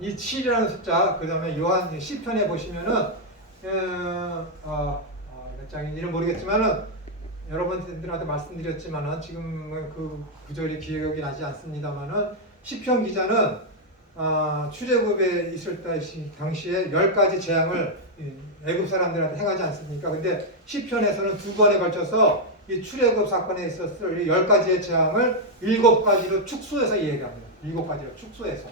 이 7이라는 숫자, 그 다음에 요한 시편에 보시면은 몇 장인지는 모르겠지만은 여러분들한테 말씀드렸지만은 지금은 그 구절이 기억이 나지 않습니다만은 시편 기자는 출애굽에 있을 당시에 10가지 재앙을 애굽 사람들한테 행하지 않습니까? 근데 시편에서는 2번에 걸쳐서 이 출애굽 사건에 있었을 10가지의 재앙을 7가지로 축소해서 얘기합니다. 7가지로 축소해서.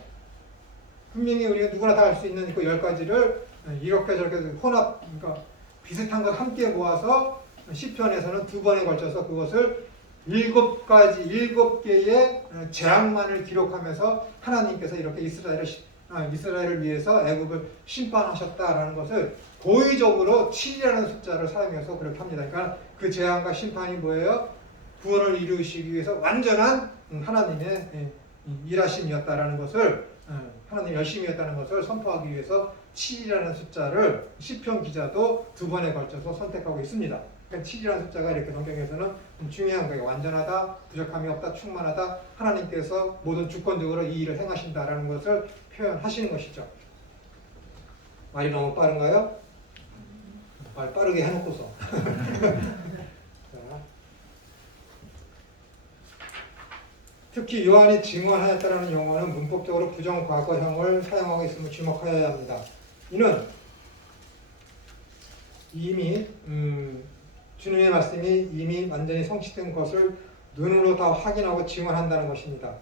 분명히 우리가 누구나 다 할 수 있는 그 10가지를 이렇게 저렇게 그러니까 비슷한 걸 함께 모아서 시편에서는 2번에 걸쳐서 그것을 7개의 재앙만을 기록하면서 하나님께서 이렇게 이스라엘을 위해서 애굽을 심판하셨다라는 것을 고의적으로 7이라는 숫자를 사용해서 그렇게 합니다. 그러니까 그 재앙과 심판이 뭐예요? 구원을 이루시기 위해서 완전한 하나님의 일하심이었다라는 것을, 하나님 열심이었다는 것을 선포하기 위해서 7이라는 숫자를 시편 기자도 2번에 걸쳐서 선택하고 있습니다. 그러니까 7이라는 숫자가 이렇게 성경에서는 중요한 거예요. 완전하다, 부족함이 없다, 충만하다, 하나님께서 모든 주권적으로 이 일을 행하신다라는 것을 표현하시는 것이죠. 말이 너무 빠른가요? 말 빠르게 해놓고서. 특히 요한이 증언하였다라는 용어는 문법적으로 부정과거형을 사용하고 있음을 주목하여야 합니다. 이는 이미 주님의 말씀이 이미 완전히 성취된 것을 눈으로 다 확인하고 증언한다는 것입니다.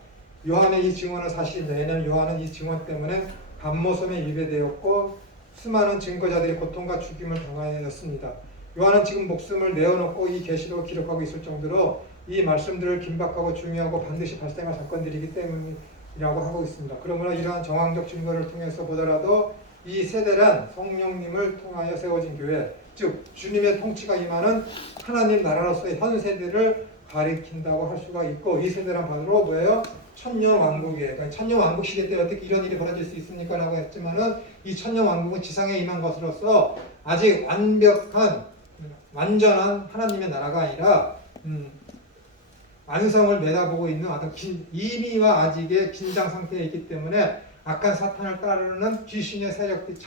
요한의 이 증언은 사실입니다. 왜냐하면 요한은 이 증언 때문에 밤모섬에 유배되었고 수많은 증거자들이 고통과 죽임을 당하였습니다. 요한은 지금 목숨을 내어놓고 이 계시록을 기록하고 있을 정도로 이 말씀들을 긴박하고 중요하고 반드시 발생할 사건들이기 때문이라고 하고 있습니다. 그러므로 이러한 정황적 증거를 통해서 보더라도 이 세대란 성령님을 통하여 세워진 교회, 즉 주님의 통치가 임하는 하나님 나라로서의 현 세대를 가리킨다고 할 수가 있고, 이 세대란 바로 뭐예요? 천년왕국이에요. 그러니까 천년왕국 시대 때 어떻게 이런 일이 벌어질 수 있습니까? 라고 했지만은 이 천년왕국은 지상에 임한 것으로서 아직 완벽한 완전한 하나님의 나라가 아니라 완성을 내다보고 있는 어떤 이미와 아직의 긴장 상태에 있기 때문에 악한 사탄을 따르는 귀신의 세력들이